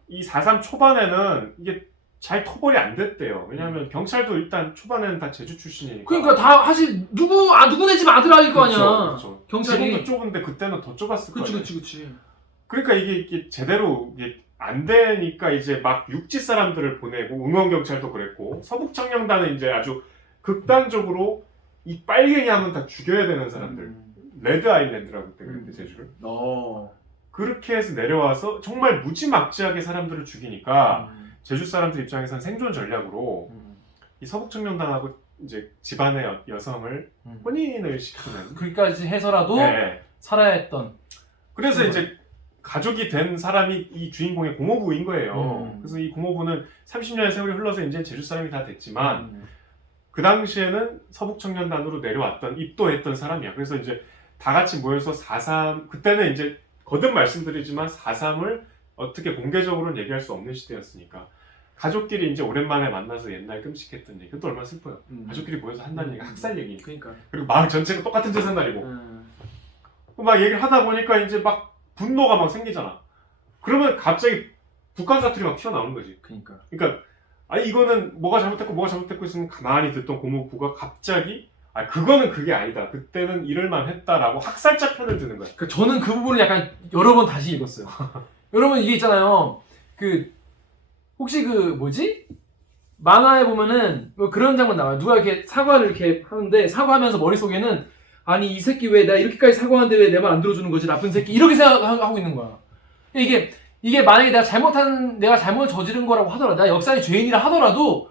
이 4.3 초반에는 이게 잘 토벌이 안 됐대요. 왜냐하면 경찰도 일단 초반에는 다 제주 출신이니까. 그러니까 다 사실 누구네 집 아들아일 거 아니야. 그렇죠. 경찰이. 지금도 좁은데 그때는 더 좁았을 거예요. 그치. 그러니까 이게 제대로 이게 안 되니까 이제 막 육지 사람들을 보내고 응원 경찰도 그랬고 서북 청년단은 이제 아주 극단적으로 이 빨갱이 하면 다 죽여야 되는 사람들. 레드 아일랜드라고 그때 그랬는데 제주를. 그렇게 해서 내려와서 정말 무지막지하게 사람들을 죽이니까 제주 사람들 입장에서는 생존 전략으로 이 서북 청년단하고 이제 집안의 여성을 혼인을 시키는. 그까지 해서라도 네. 살아야 했던. 그래서 이제 가족이 된 사람이 이 주인공의 고모부인 거예요. 그래서 이 고모부는 30년의 세월이 흘러서 이제 제주 사람이 다 됐지만 그 당시에는 서북 청년단으로 내려왔던 입도했던 사람이야. 그래서 이제 다 같이 모여서 4.3 그때는 이제 거듭 말씀드리지만 4.3을 어떻게 공개적으로는 얘기할 수 없는 시대였으니까 가족끼리 이제 오랜만에 만나서 옛날 끔찍했던 얘기 그것도 얼마나 슬퍼요. 가족끼리 모여서 한다는 얘기가 학살 얘기니까. 그러니까. 그리고 마을 전체가 똑같은 짓 한다리고 막 얘기를 하다 보니까 이제 막 분노가 막 생기잖아. 그러면 갑자기 북한 사투리 막 튀어나오는 거지. 그러니까 아니 이거는 뭐가 잘못됐고 있으면 가만히 듣던 고모부가 갑자기 그거는 그게 아니다. 그때는 이럴만 했다라고 학살자 편을 드는 거야. 그러니까 저는 그 부분을 약간 여러 번 다시 읽었어요. 여러분 이게 있잖아요. 혹시 만화에 보면은 뭐 그런 장면 나와요. 누가 이렇게 사과를 이렇게 하는데 사과하면서 머릿속에는 아니 이 새끼 왜 나 이렇게까지 사과하는데 왜 내 말 안 들어주는 거지 나쁜 새끼 이렇게 생각하고 있는 거야. 이게 만약에 내가 잘못 저지른 거라고 하더라도 내가 역사의 죄인이라 하더라도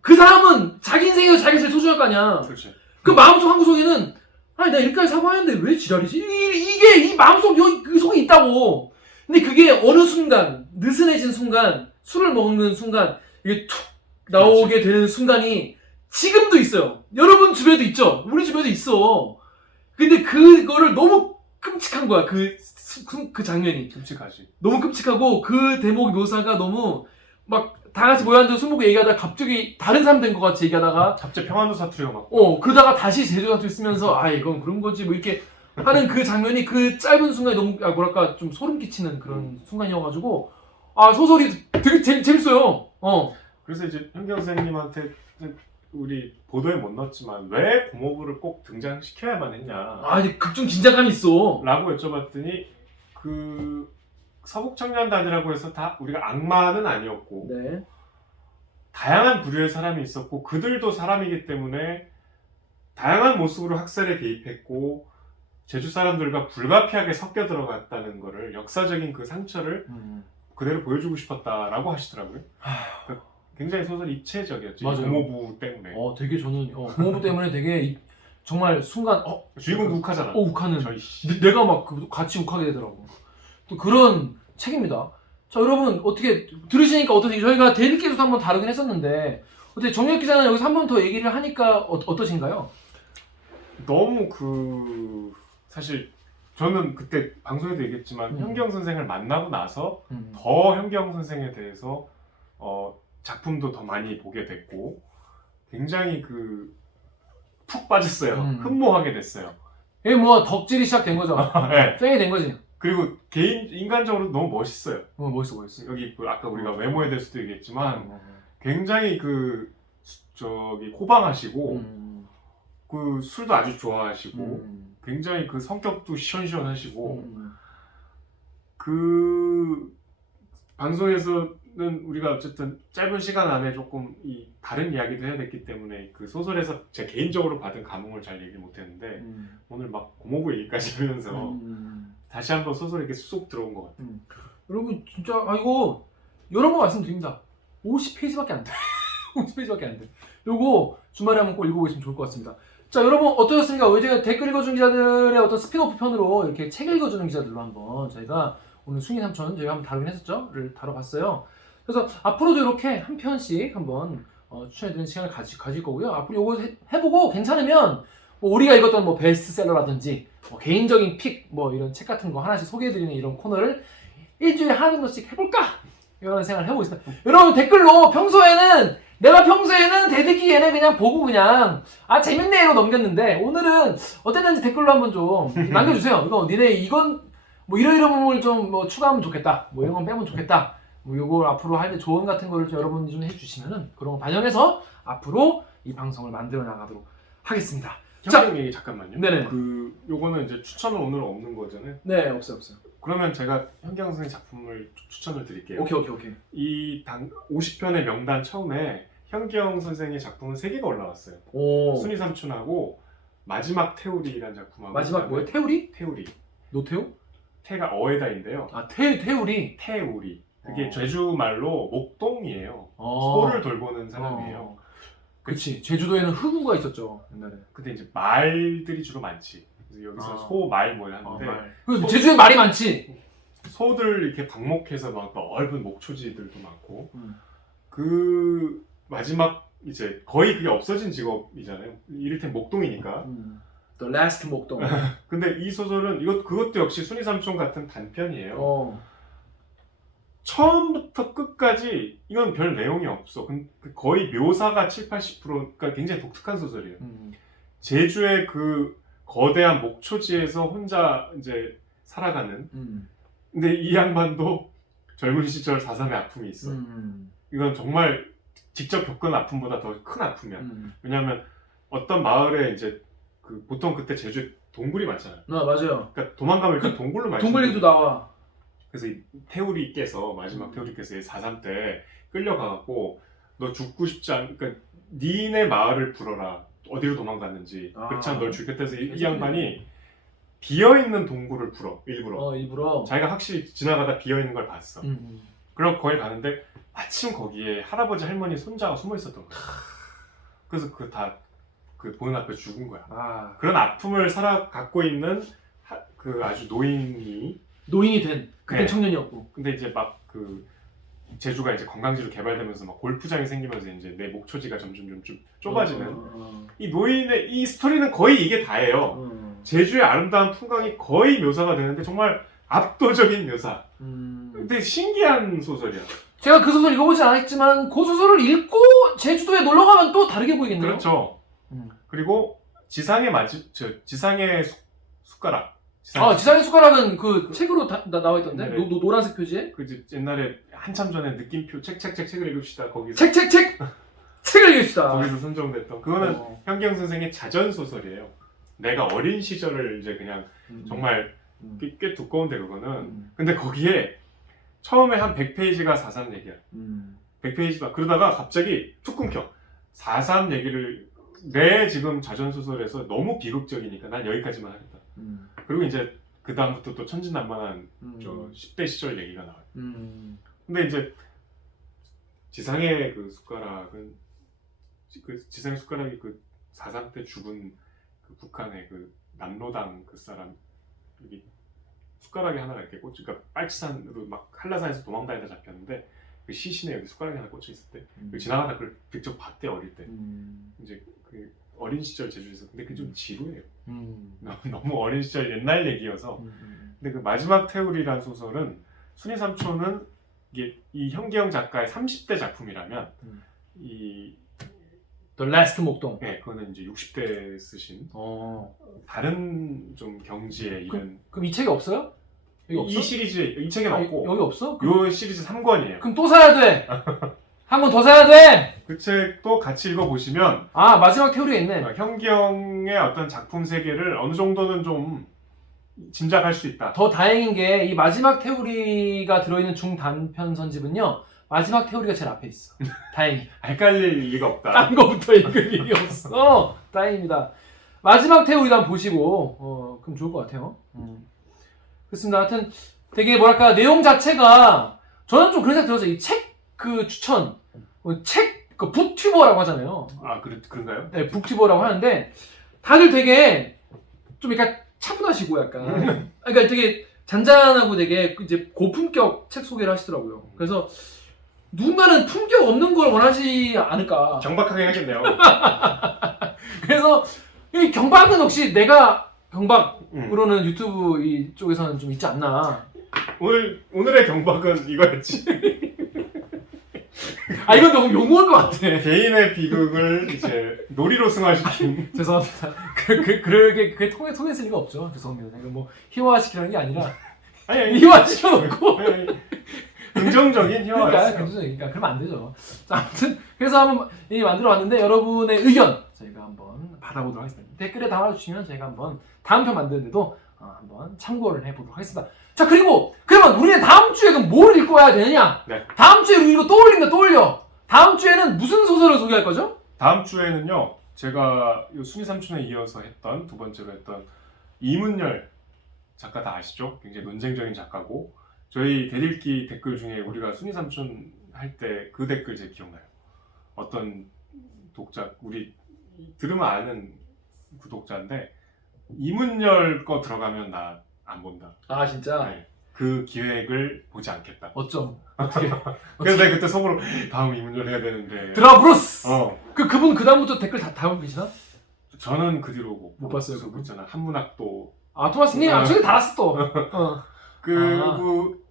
그 사람은 자기 인생에서 자기가 제일 소중할 거 아니야. 그렇지. 그 마음속 한구석에는 아니 나 이렇게까지 사과했는데 왜 지랄이지? 이게 이 마음속 그 속에 있다고. 근데 그게 어느 순간 느슨해진 순간 술을 먹는 순간 이게 툭 나오게 되는 순간이 지금도 있어요. 여러분 주변에도 있죠. 우리 주변에도 있어. 근데 그거를 너무 끔찍한 거야. 그 장면이 끔찍하지. 너무 끔찍하고 그 대목 묘사가 너무 막 다 같이 모여 앉아서 술 먹고 얘기하다가 갑자기 다른 사람 된 것 같이 얘기하다가 갑자기 평안도 사투리가 막 그러다가 다시 제주 사투리 쓰면서 이건 그런 거지 뭐 이렇게 하는 그 장면이 그 짧은 순간에 너무 뭐랄까 좀 소름 끼치는 그런 순간이어가지고 소설이 되게 재밌어요. 그래서 이제 현경 선생님한테 우리 보도에 못 넣었지만 왜 고모부를 꼭 등장시켜야만 했냐 이제 극중 긴장감이 있어 라고 여쭤봤더니 그 서북 청년단이라고 해서 다 우리가 악마는 아니었고 네. 다양한 부류의 사람이 있었고 그들도 사람이기 때문에 다양한 모습으로 학살에 개입했고 제주 사람들과 불가피하게 섞여 들어갔다는 거를 역사적인 그 상처를 그대로 보여주고 싶었다라고 하시더라고요. 그러니까 굉장히 소설이 입체적이었죠. 맞아요. 고모부 때문에. 되게 저는 고모부 때문에 되게 정말 순간 주인공도 욱하잖아. 욱하는. 저희 내가 막 같이 욱하게 되더라고. 또 그런 책입니다. 자 여러분 어떻게 들으시니까 어떠세요? 저희가 대립기에서도 한번 다루긴 했었는데 어떻게 정혁 기자는 여기서 한 번 더 얘기를 하니까 어떠신가요? 너무 사실 저는 그때 방송에도 얘기했지만 현경 선생을 만나고 나서 더 현경 선생에 대해서 작품도 더 많이 보게 됐고 굉장히 푹 빠졌어요. 흠모하게 됐어요. 이게 뭐 덕질이 시작된 거죠. 네. 팬이 된 거지. 그리고 인간적으로 너무 멋있어요. 멋있어. 여기 아까 우리가 외모에 대해서도 얘기했지만 굉장히 호방하시고 술도 아주 좋아하시고 굉장히 성격도 시원시원하시고 방송에서 우리가 어쨌든 짧은 시간 안에 조금 이 다른 이야기도 해야 됐기 때문에 그 소설에서 제 개인적으로 받은 감흥을 잘 얘기 못했는데 오늘 막 고모부 얘기까지 하면서 다시 한번 소설에 이렇게 쑥 들어온 것 같아요. 여러분 진짜 이거 여러 번 말씀드립니다. 50페이지밖에 안 돼. 50페이지밖에 안 돼. 요거 주말에 한번 꼭 읽어보시면 좋을 것 같습니다. 자, 여러분 어떠셨습니까? 오늘 제가 댓글 읽어주는 기자들의 어떤 스피노프 편으로 이렇게 책 읽어주는 기자들로 한번 저희가 오늘 숭이 삼촌 저희가 한번 다루긴 했었죠?를 다뤄봤어요. 그래서 앞으로도 이렇게 한 편씩 한번 추천해드리는 시간을 가질 거고요. 앞으로 요거 해보고 괜찮으면 뭐 우리가 읽었던 뭐 베스트셀러라든지 뭐 개인적인 픽 뭐 이런 책 같은 거 하나씩 소개해드리는 이런 코너를 일주일에 하나 정도씩 해볼까? 이런 생각을 해보겠습니다. 여러분 댓글로 내가 평소에는 대듣기 얘네 그냥 보고 그냥 재밌네로 넘겼는데 오늘은 어땠는지 댓글로 한번 좀 남겨주세요. 이거 니네 이건 뭐 이런 부분을 좀 뭐 추가하면 좋겠다. 뭐 이런 건 빼면 좋겠다. 뭐 요걸 앞으로 할 때 조언 같은 거를 좀 여러분이 좀 해주시면은 그런 거 반영해서 앞으로 이 방송을 만들어 나가도록 하겠습니다. 형님 얘기 잠깐만요. 네네. 요거는 이제 추천은 오늘 없는 거잖아요. 네, 없어요. 그러면 제가 현경 선생님 작품을 추천을 드릴게요. 오케이. 이 50편의 명단 처음에 현경 선생의 작품은 3개가 올라왔어요. 오. 순이 삼촌하고 마지막 태우리라는 작품하고 마지막 뭐예요? 태우리? 태우리. 노태우? 태가 어에다인데요. 태우리. 태우리. 그게 제주 말로 목동이에요. 소를 돌보는 사람이에요. 그치. 제주도에는 흑우가 있었죠 옛날에. 근데 이제 말들이 주로 많지. 그래서 여기서 소, 말 뭐 하는데 제주에 말이 많지. 소들 이렇게 방목해서 막 넓은 목초지들도 많고 그 마지막 이제 거의 그게 없어진 직업이잖아요. 이를테면 목동이니까. The Last 목동. 근데 이 소설은 그것도 역시 순이 삼촌 같은 단편이에요. 처음부터 끝까지 이건 별 내용이 없어. 거의 묘사가 70-80%가 굉장히 독특한 소설이에요. 제주의 그 거대한 목초지에서 혼자 이제 살아가는. 근데 이 양반도 젊은 시절 4.3의 아픔이 있어. 이건 정말 직접 겪은 아픔보다 더 큰 아픔이야. 왜냐하면 어떤 마을에 이제 보통 그때 제주에 동굴이 많잖아요. 맞아요. 그러니까 도망가면 일단 동굴로 많이. 동굴 얘기도 나와. 그래서 이 태우리께서 마지막 태우리께서 4.3 때 끌려가갖고 너 죽고 싶지 그러니까 니네 마을을 불어라. 어디로 도망갔는지. 그렇지 않으면 널 죽겠다 해서 이 양반이 비어있는 동굴을 불어. 일부러. 자기가 확실히 지나가다 비어있는 걸 봤어. 그럼 거기 가는데 마침 거기에 할아버지 할머니 손자가 숨어 있었던 거야. 그래서 보는 앞에 죽은 거야. 그런 아픔을 갖고 있는 아주 노인이 된 그때 청년이었고. 근데 이제 막 제주가 이제 관광지로 개발되면서 막 골프장이 생기면서 이제 내 목초지가 점점 좀 좁아지는 이 노인의 이 스토리는 거의 이게 다예요. 제주의 아름다운 풍광이 거의 묘사가 되는데 정말 압도적인 묘사. 근데 신기한 소설이야. 제가 그 소설 읽어보지 않았지만 그 소설을 읽고 제주도에 놀러 가면 또 다르게 보이겠네요. 그렇죠. 그리고 지상의 숟가락. 지상의 숟가락은 그 책으로 나와 있던데? 네. 노란색 표지에? 옛날에 한참 전에 느낌표 책을 읽읍시다. 거기서 책을 읽읍시다. 거기서 선정됐던 그거는 현경 선생의 자전 소설이에요. 내가 어린 시절을 이제 그냥 정말 꽤 두꺼운데 그거는. 근데 거기에 처음에 한 100페이지가 4.3 얘기야. 100페이지다. 그러다가 갑자기 툭 끊겨. 4.3 얘기를 내 지금 자전 소설에서 너무 비극적이니까 난 여기까지만 하겠다. 그리고 이제 그 다음부터 또 천진난만한 저 10대 시절 얘기가 나와요. 근데 이제 지상의 숟가락은 지상의 숟가락이 4.3 때 죽은 북한의 남로당 사람 여기 숟가락이 하나가 이렇게 그러니까 빨치산으로 막 한라산에서 도망다니다 잡혔는데 그 시신에 여기 숟가락이 하나 꽂혀 있을 때 지나가다 그걸 직접 봤대 어릴 때. 이제 어린 시절 제주에서. 근데 그게 좀 지루해요. 너무 어린 시절 옛날 얘기여서. 근데 마지막 태우리란 소설은 순이 삼촌은 이게 이 현기영 작가의 30대 작품이라면 이 The Last 목동. 네, 그거는 이제 60대 쓰신 다른 좀 경지의 이런. 그럼 이 책이 없어요? 이 시리즈에 이 책엔 없고 여기 없어? 요 시리즈 3권이에요. 그럼 또 사야 돼. 한 권 더 사야 돼. 그 책도 같이 읽어보시면 마지막 태우리가 있네. 현기영의 어떤 작품 세계를 어느 정도는 좀 짐작할 수 있다. 더 다행인 게 이 마지막 태우리가 들어있는 중단편 선집은요 마지막 태우리가 제일 앞에 있어. 다행히. 헷갈릴 리가 없다. 딴 거부터 읽을 일이 없어. 다행입니다. 마지막 태우리도 한번 보시고 그럼 좋을 것 같아요. 그렇습니다. 하여튼 되게 뭐랄까 내용 자체가 저는 좀 그런 생각 들었어요. 이 책 그 추천 그 북튜버라고 하잖아요. 아 그런가요? 네, 북튜버라고 하는데 다들 되게 좀 약간 차분하시고 약간 그러니까 되게 잔잔하고 되게 이제 고품격 책 소개를 하시더라고요. 그래서 누군가는 품격 없는 걸 원하지 않을까. 경박하게 하겠네요. 그래서 이 경박은 혹시 내가 경박으로는 유튜브 이쪽에서는 좀 있지 않나. 오늘의 경박은 이거였지. 아 이건 너무 용어인 것 같아. 개인의 비극을 이제 놀이로 승화시킨. 죄송합니다. 그게 통했을 리가 없죠. 죄송합니다. 이거 뭐 희화시키라는 게 아니라 아니 희화시켜놓고. 긍정적인 희화가 그러니까 있어요. 긍정적이니까 그러면 안 되죠. 자, 아무튼 그래서 한번 만들어봤는데 여러분의 의견 저희가 한번 받아보도록 하겠습니다. 댓글에 달아주시면 저희가 한번 다음 편 만드는데도 한번 참고를 해보도록 하겠습니다. 자 그리고 그러면 우리는 다음 주에 그럼 뭘 읽어야 되느냐? 네. 다음 주에 우리 이거 떠올려. 다음 주에는 무슨 소설을 소개할 거죠? 다음 주에는요. 제가 이 순이 삼촌에 이어서 했던 두 번째로 했던 이문열 작가 다 아시죠? 굉장히 논쟁적인 작가고 저희 대들기 댓글 중에 우리가 순이 삼촌 할 때 그 댓글 제 기억나요. 어떤 독자 우리 들으면 아는 구독자인데 이문열 거 들어가면 나 안 본다. 아 진짜? 네. 그 기획을 보지 않겠다. 어쩜? 어떻게? 그래서 내가 그때 속으로 다음 이문열 해야 되는데. 드라브루스! 그분 그다음부터 댓글 다 달고 계시나? 저는 그 뒤로 못 봤어요. 그거 있잖아. 한문학도. 아 토마스님? 저기 달았어 또.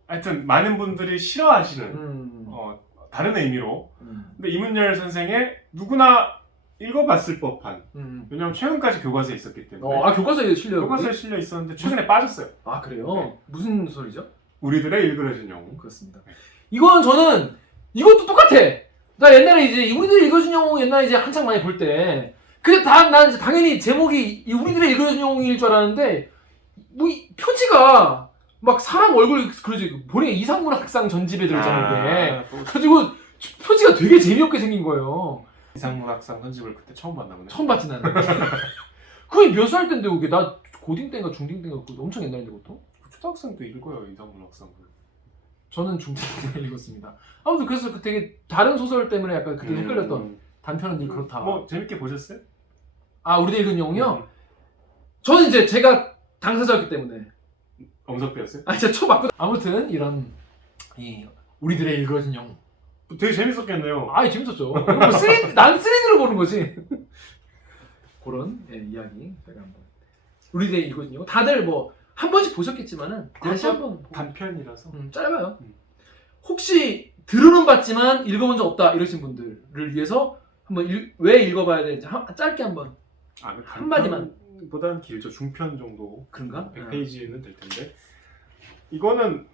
하여튼 많은 분들이 싫어하시는 다른 의미로. 근데 이문열 선생의 누구나 읽어봤을 법한. 왜냐면 최근까지 교과서에 있었기 때문에. 교과서에 실려. 교과서에 실려 있었는데 최근에 빠졌어요. 아 그래요? 네. 무슨 소리죠? 우리들의 일그러진 영웅. 그렇습니다. 이건 저는 이것도 똑같아. 나 옛날에 이제 우리들의 일그러진 영웅 옛날에 이제 한창 많이 볼 때. 근데 난 이제 당연히 제목이 우리들의 일그러진 영웅일 줄 알았는데 뭐 표지가 막 사람 얼굴 그러지 본인 이상문학상 전집에 들어있잖아요. 그래가지고 표지가 되게 재미없게 생긴 거예요. 이상문학상 편집을 그때 처음 봤나 보네. 처음 봤지 나는. 그게 몇 살 때인데 그게 나 고딩 때인가 중딩 때인가 엄청 옛날인데 그것도. 초등학생 때 읽어요 이상문학상. 저는 중딩 때 읽었습니다. 아무튼 그래서 그 되게 다른 소설 때문에 약간 그때 헷갈렸던 단편은 늘 그렇다. 뭐 재밌게 보셨어요? 아 우리들 읽은 영웅이요? 저는 이제 제가 당사자였기 때문에. 엄석배였어요? 아 진짜 쳐맞고. 아무튼 이런 이 우리들의 일그러진 영웅. 되게 재밌었겠네요. 재밌었죠. 난 3D로 보는 거지. 그런 이야기 제가 한번 우리들의 일그러진 영웅. 다들 뭐 한 번씩 보셨겠지만은 다시 한번 단편이라서 짧아요. 혹시 들어는 봤지만 읽어본 적 없다 이러신 분들을 위해서 한번 왜 읽어봐야 되는지 짧게 한번 한마디만. 보다는 길죠. 중편 정도. 그런가? 100페이지는 될 텐데 이거는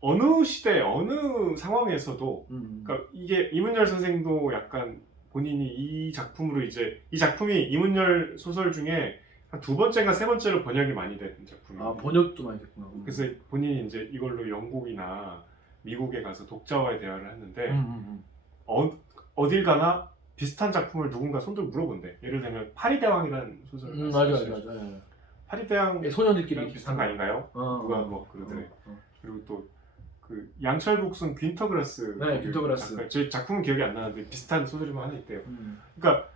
어느 시대 어느 상황에서도 그러니까 이게 이문열 선생도 약간 본인이 이 작품이 이문열 소설 중에 한 두 번째인가 세 번째로 번역이 많이 된 작품이에요. 아 번역도 많이 됐구나. 그래서 본인이 이제 이걸로 영국이나 미국에 가서 독자와의 대화를 했는데 어딜 가나 비슷한 작품을 누군가 손들고 물어본대. 예를 들면 파리대왕이라는 소설을 맞아. 파리대왕 소년들끼리 비슷한 거 아닌가요? 누가 뭐 그러더래. 그리고 또 그 양철복 쓴 빈터그라스. 네, 빈터그라스. 제 작품은 기억이 안 나는데 비슷한 소설이만 하나 있대요. 그러니까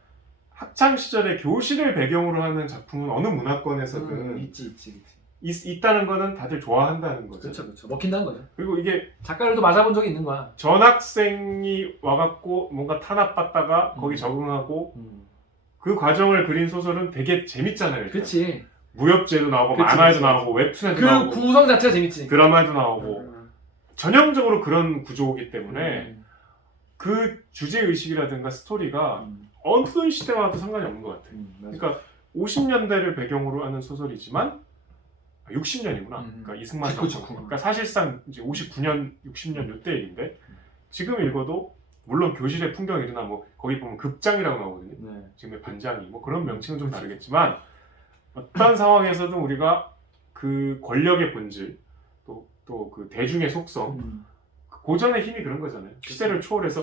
학창 시절에 교실을 배경으로 하는 작품은 어느 문화권에서든 있지. 있다는 거는 다들 좋아한다는 거죠. 그렇죠. 먹힌다는 거죠. 그리고 이게 작가들도 맞아본 적이 있는 거야. 전학생이 와갖고 뭔가 탄압받다가 거기 적응하고 그 과정을 그린 소설은 되게 재밌잖아요. 일단. 그렇지. 무협지에도 나오고 만화에도 나오고 웹툰에도 나오고 그 구성 자체가 재밌지. 드라마에도 나오고 전형적으로 그런 구조이기 때문에 그 주제 의식이라든가 스토리가 어느 시대와도 상관이 없는 것 같아요. 그러니까 50년대를 배경으로 하는 소설이지만 60년이구나. 그러니까 이승만 정권. 그러니까 사실상 이제 59년, 60년 요때 얘기인데 지금 읽어도 물론 교실의 풍경이나 뭐 거기 보면 급장이라고 나오거든요. 지금의 반장이 뭐 그런 명칭은 좀 다르겠지만 어떤 상황에서든 우리가 그 권력의 본질 또 그 대중의 속성 고전의 힘이 그런 거잖아요. 시대를 초월해서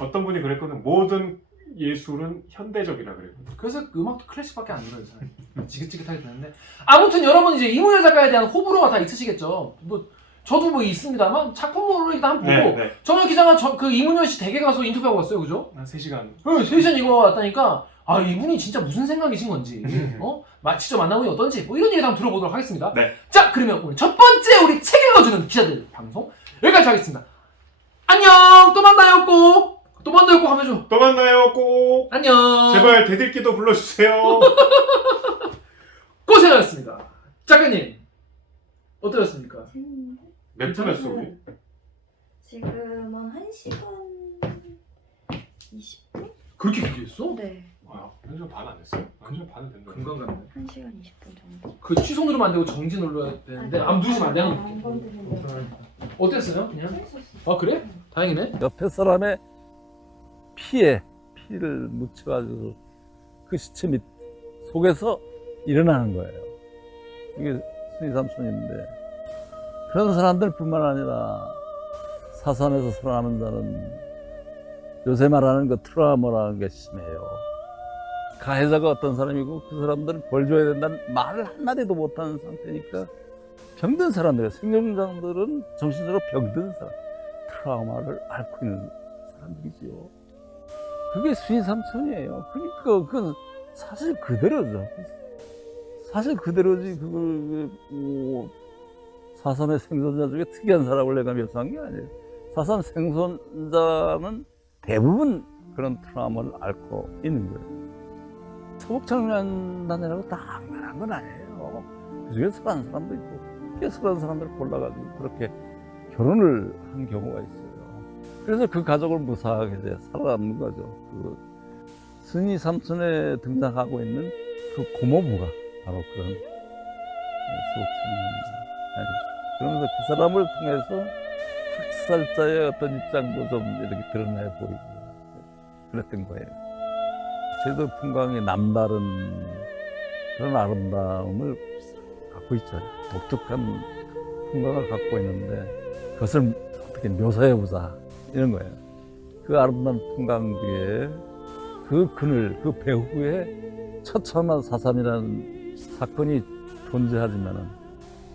어떤 분이 그랬거든. 모든 예술은 현대적이라 그랬거든. 그래서 음악도 클래식밖에 안 들어요. 사람이. 지긋지긋하게 듣는데 아무튼 여러분 이제 이문열 작가에 대한 호불호가 다 있으시겠죠. 뭐 저도 뭐 있습니다만 작품으로 일단 한번 보고 네. 정혁 기자가 그 이문열 씨 댁에 가서 인터뷰하고 왔어요, 그죠? 한 3시간. 응, 3시간 이거 왔다니까 아 이분이 진짜 무슨 생각이신 건지 직접 만나보니 어떤지 뭐 이런 얘기 한번 들어보도록 하겠습니다. 네. 자 그러면 오늘 첫 번째 우리 책 읽어주는 기자들 방송 여기까지 하겠습니다. 안녕 또 만나요 꼭. 또 만나요 꼭 하면 또 만나요 꼭. 안녕. 제발 대들기도 불러주세요. 고생하셨습니다. 작가님 어떠셨습니까? 몇 분 했어 우리? 지금 한 1시간 20분? 그렇게 길게 했어? 네. 아, 1시간 반 안 됐어요? 1시간 반은 됐나? 금방 갔네. 1시간 20분 정도. 그 취소 누르면 안 되고 정지 눌러야 되는데 안 누르시면 안 되는 안 건드리면 어땠어요? 그냥? 재밌었어요. 아 그래? 다행이네. 옆에 사람의 피를 묻혀가지고 그 시체 밑 속에서 일어나는 거예요. 이게 순위 삼촌인데 그런 사람들뿐만 아니라 사산에서 살아남은 자는 요새 말하는 그 트라우마라는 게 심해요. 가해자가 어떤 사람이고 그 사람들은 벌 줘야 된다는 말을 한마디도 못하는 상태니까 병든 사람들, 생존자들은 정신적으로 병든 사람, 트라우마를 앓고 있는 사람들이지요. 그게 순위 삼촌이에요. 그러니까 그건 사실 그대로죠. 사실 그대로지 그걸 사삼의 생존자 중에 특이한 사람을 내가 묘사한 게 아니에요. 사삼 생존자는 대부분 그런 트라우마를 앓고 있는 거예요. 서북청년단이라고 다 악랄한 건 아니에요. 그중에 선한 사람도 있고 꽤 선한 사람들을 골라가지고 그렇게 결혼을 한 경우가 있어요. 그래서 그 가족을 무사하게 이제 살아남는 거죠. 그 순위 삼촌에 등장하고 있는 그 고모부가 바로 그런 서북청년. 그러면서 그 사람을 통해서 학살자의 어떤 입장도 좀 이렇게 드러내 보이고 그랬던 거예요. 제도 풍광이 남다른 그런 아름다움을 갖고 있죠. 독특한 풍광을 갖고 있는데 그것을 어떻게 묘사해보자 이런 거예요. 그 아름다운 풍광 뒤에 그 그늘, 그 배후에 처참한 사삼이라는 사건이 존재하지만은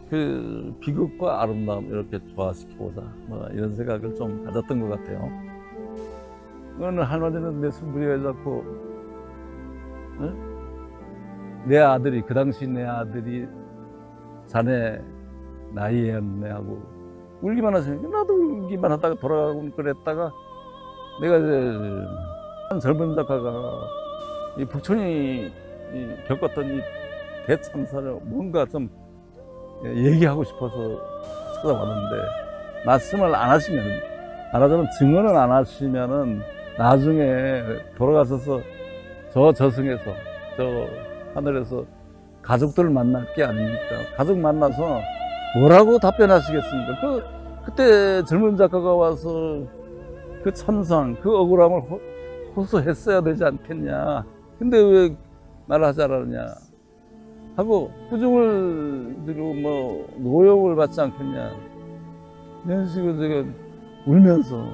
그 비극과 아름다움 이렇게 조화시켜보자 뭐 이런 생각을 좀 가졌던 것 같아요. 어느 할머니는 내 숨부리에 자꾸 내 아들이 그 당시 내 아들이 자네 나이였네 하고 울기만 하시니까 나도 울기만 하다가 돌아가고 그랬다가 내가 이제 한 젊은 작가가 이 북촌이 겪었던 이 대참사를 뭔가 좀 얘기하고 싶어서 찾아왔는데 말씀을 안 하자면 증언을 안 하시면은 나중에 돌아가셔서 저 저승에서 저 하늘에서 가족들을 만날 게 아닙니까? 가족 만나서 뭐라고 답변하시겠습니까? 그때 젊은 작가가 와서 그 참상, 그 억울함을 호소했어야 되지 않겠냐? 근데 왜 말하지 않았냐? 하고 후중을 들고 뭐 노역을 받지 않겠냐? 이런 식으로 제가 울면서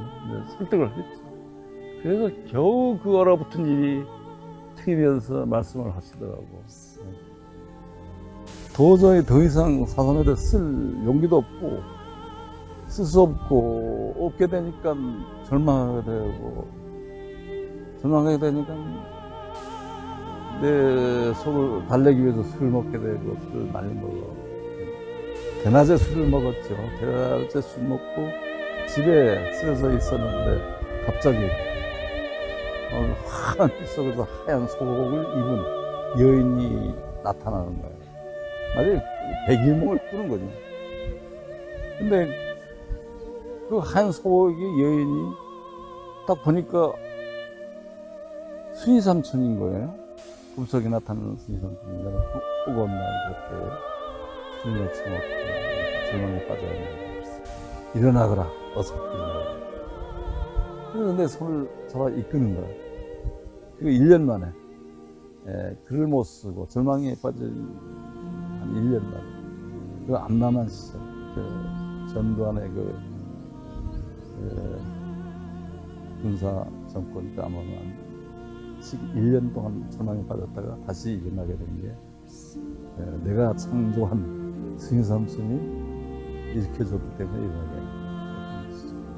설득을 했죠. 그래서 겨우 그 얼어붙은 일이 트이면서 말씀을 하시더라고. 도저히 더 이상 사삼에 대해 쓸 용기도 없고 쓸 수 없고 없게 되니까 절망하게 되니까 내 속을 달래기 위해서 술을 먹게 되고 술을 많이 먹어. 대낮에 술을 먹었죠. 대낮에 술 먹고 집에 쓰여서 있었는데 갑자기 환한 빛 속에서 하얀 소복을 입은 여인이 나타나는 거예요. 마치 백일몽을 꾸는 거죠. 근데 그 하얀 소복의 여인이 딱 보니까 순이 삼촌인 거예요. 꿈속에 나타나는 순이 삼촌이 내가 뜨거운 날 그렇게 숨을 참았고 절망에 빠져있는데 일어나거라 어서 일어나거라. 그래서 내 손을 잡아 이끄는 거야. 그 1년 만에 글을 못 쓰고 절망에 빠진 한 1년 만에 그 암남한 시절 그 전두환의 그 군사 정권 때 아마 한 1년 동안 절망에 빠졌다가 다시 일어나게 된 게 내가 창조한 승인삼순이 일으켜줬기 때문에 일어나게 된 거예요.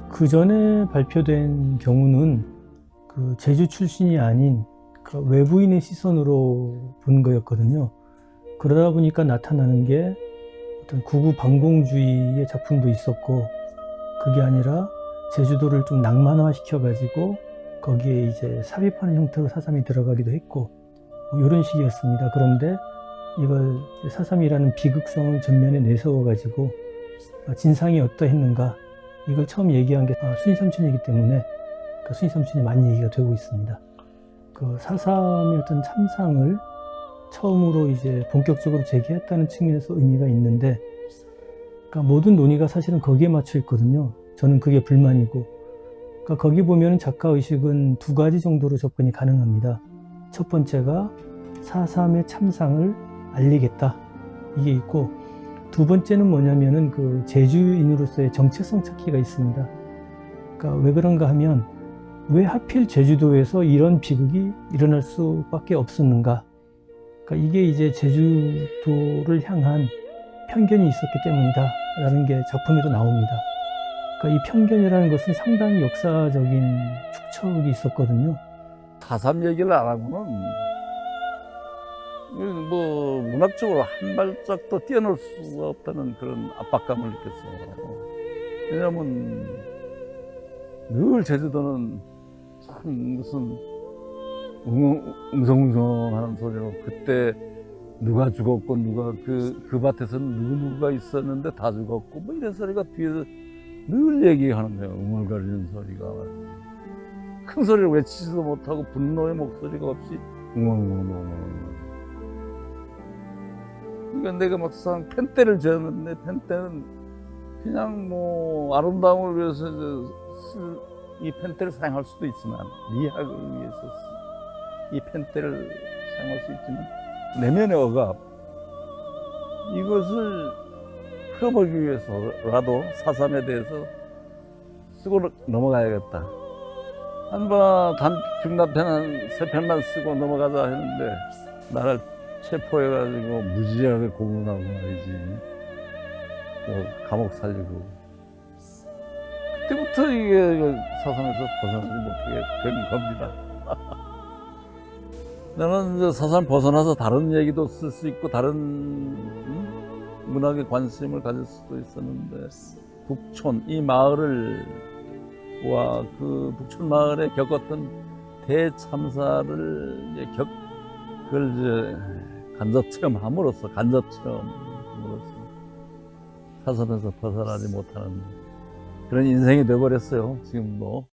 그 전에 발표된 경우는 그 제주 출신이 아닌 그 외부인의 시선으로 본 거였거든요. 그러다 보니까 나타나는 게 어떤 구구 반공주의의 작품도 있었고, 그게 아니라 제주도를 좀 낭만화 시켜가지고 거기에 이제 삽입하는 형태로 사삼이 들어가기도 했고, 뭐 이런 식이었습니다. 그런데 이걸 사삼이라는 비극성을 전면에 내세워가지고 진상이 어떠했는가, 이걸 처음 얘기한 게 순이삼촌이기 때문에 그 순이삼촌이 많이 얘기가 되고 있습니다. 그 사삼의 어떤 참상을 처음으로 이제 본격적으로 제기했다는 측면에서 의미가 있는데, 그러니까 모든 논의가 사실은 거기에 맞춰 있거든요. 저는 그게 불만이고, 그러니까 거기 보면 작가 의식은 두 가지 정도로 접근이 가능합니다. 첫 번째가 4.3의 참상을 알리겠다, 이게 있고, 두 번째는 뭐냐면은 그 제주인으로서의 정체성 찾기가 있습니다. 그러니까 왜 그런가 하면, 왜 하필 제주도에서 이런 비극이 일어날 수밖에 없었는가? 그러니까 이게 이제 제주도를 향한 편견이 있었기 때문이다 라는 게 작품에도 나옵니다. 그러니까 이 편견이라는 것은 상당히 역사적인 축척이 있었거든요. 4.3 얘기를 안 하고는 뭐 문학적으로 한 발짝도 뛰어놀 수가 없다는 그런 압박감을 느꼈어요. 왜냐하면 늘 제주도는 참 무슨 웅성웅성하는 소리로, 그때 누가 죽었고 누가 그 밭에서는 누구가 있었는데 다 죽었고 뭐 이런 소리가 뒤에서 늘 얘기하는 거예요. 웅얼거리는 소리가. 큰 소리를 외치지도 못하고 분노의 목소리가 없이 웅얼웅얼웅얼. 그러니까 내가 막상 펜대를 지었는데, 펜대는 그냥 뭐 아름다움을 위해서 이 펜대를 사용할 수도 있지만, 미학을 위해서 이 펜대를 사용할 수 있지만, 내면의 억압, 이것을 풀어보기 위해서라도 4.3에 대해서 쓰고 넘어가야겠다. 한번 중단편 한 3편만 쓰고 넘어가자 했는데, 나를 체포해가지고 무지하게 고문하고 말이지. 또 감옥 살리고. 그때부터 이게 4.3에서 벗어나지 못하게 된 겁니다. 나는 이제 4.3 벗어나서 다른 얘기도 쓸 수 있고, 다른 문학에 관심을 가질 수도 있었는데, 북촌, 이 마을을, 그 북촌 마을에 겪었던 대참사를 그걸 이제 간접 체험함으로써 4.3에서 벗어나지 못하는 그런 인생이 되어버렸어요, 지금도.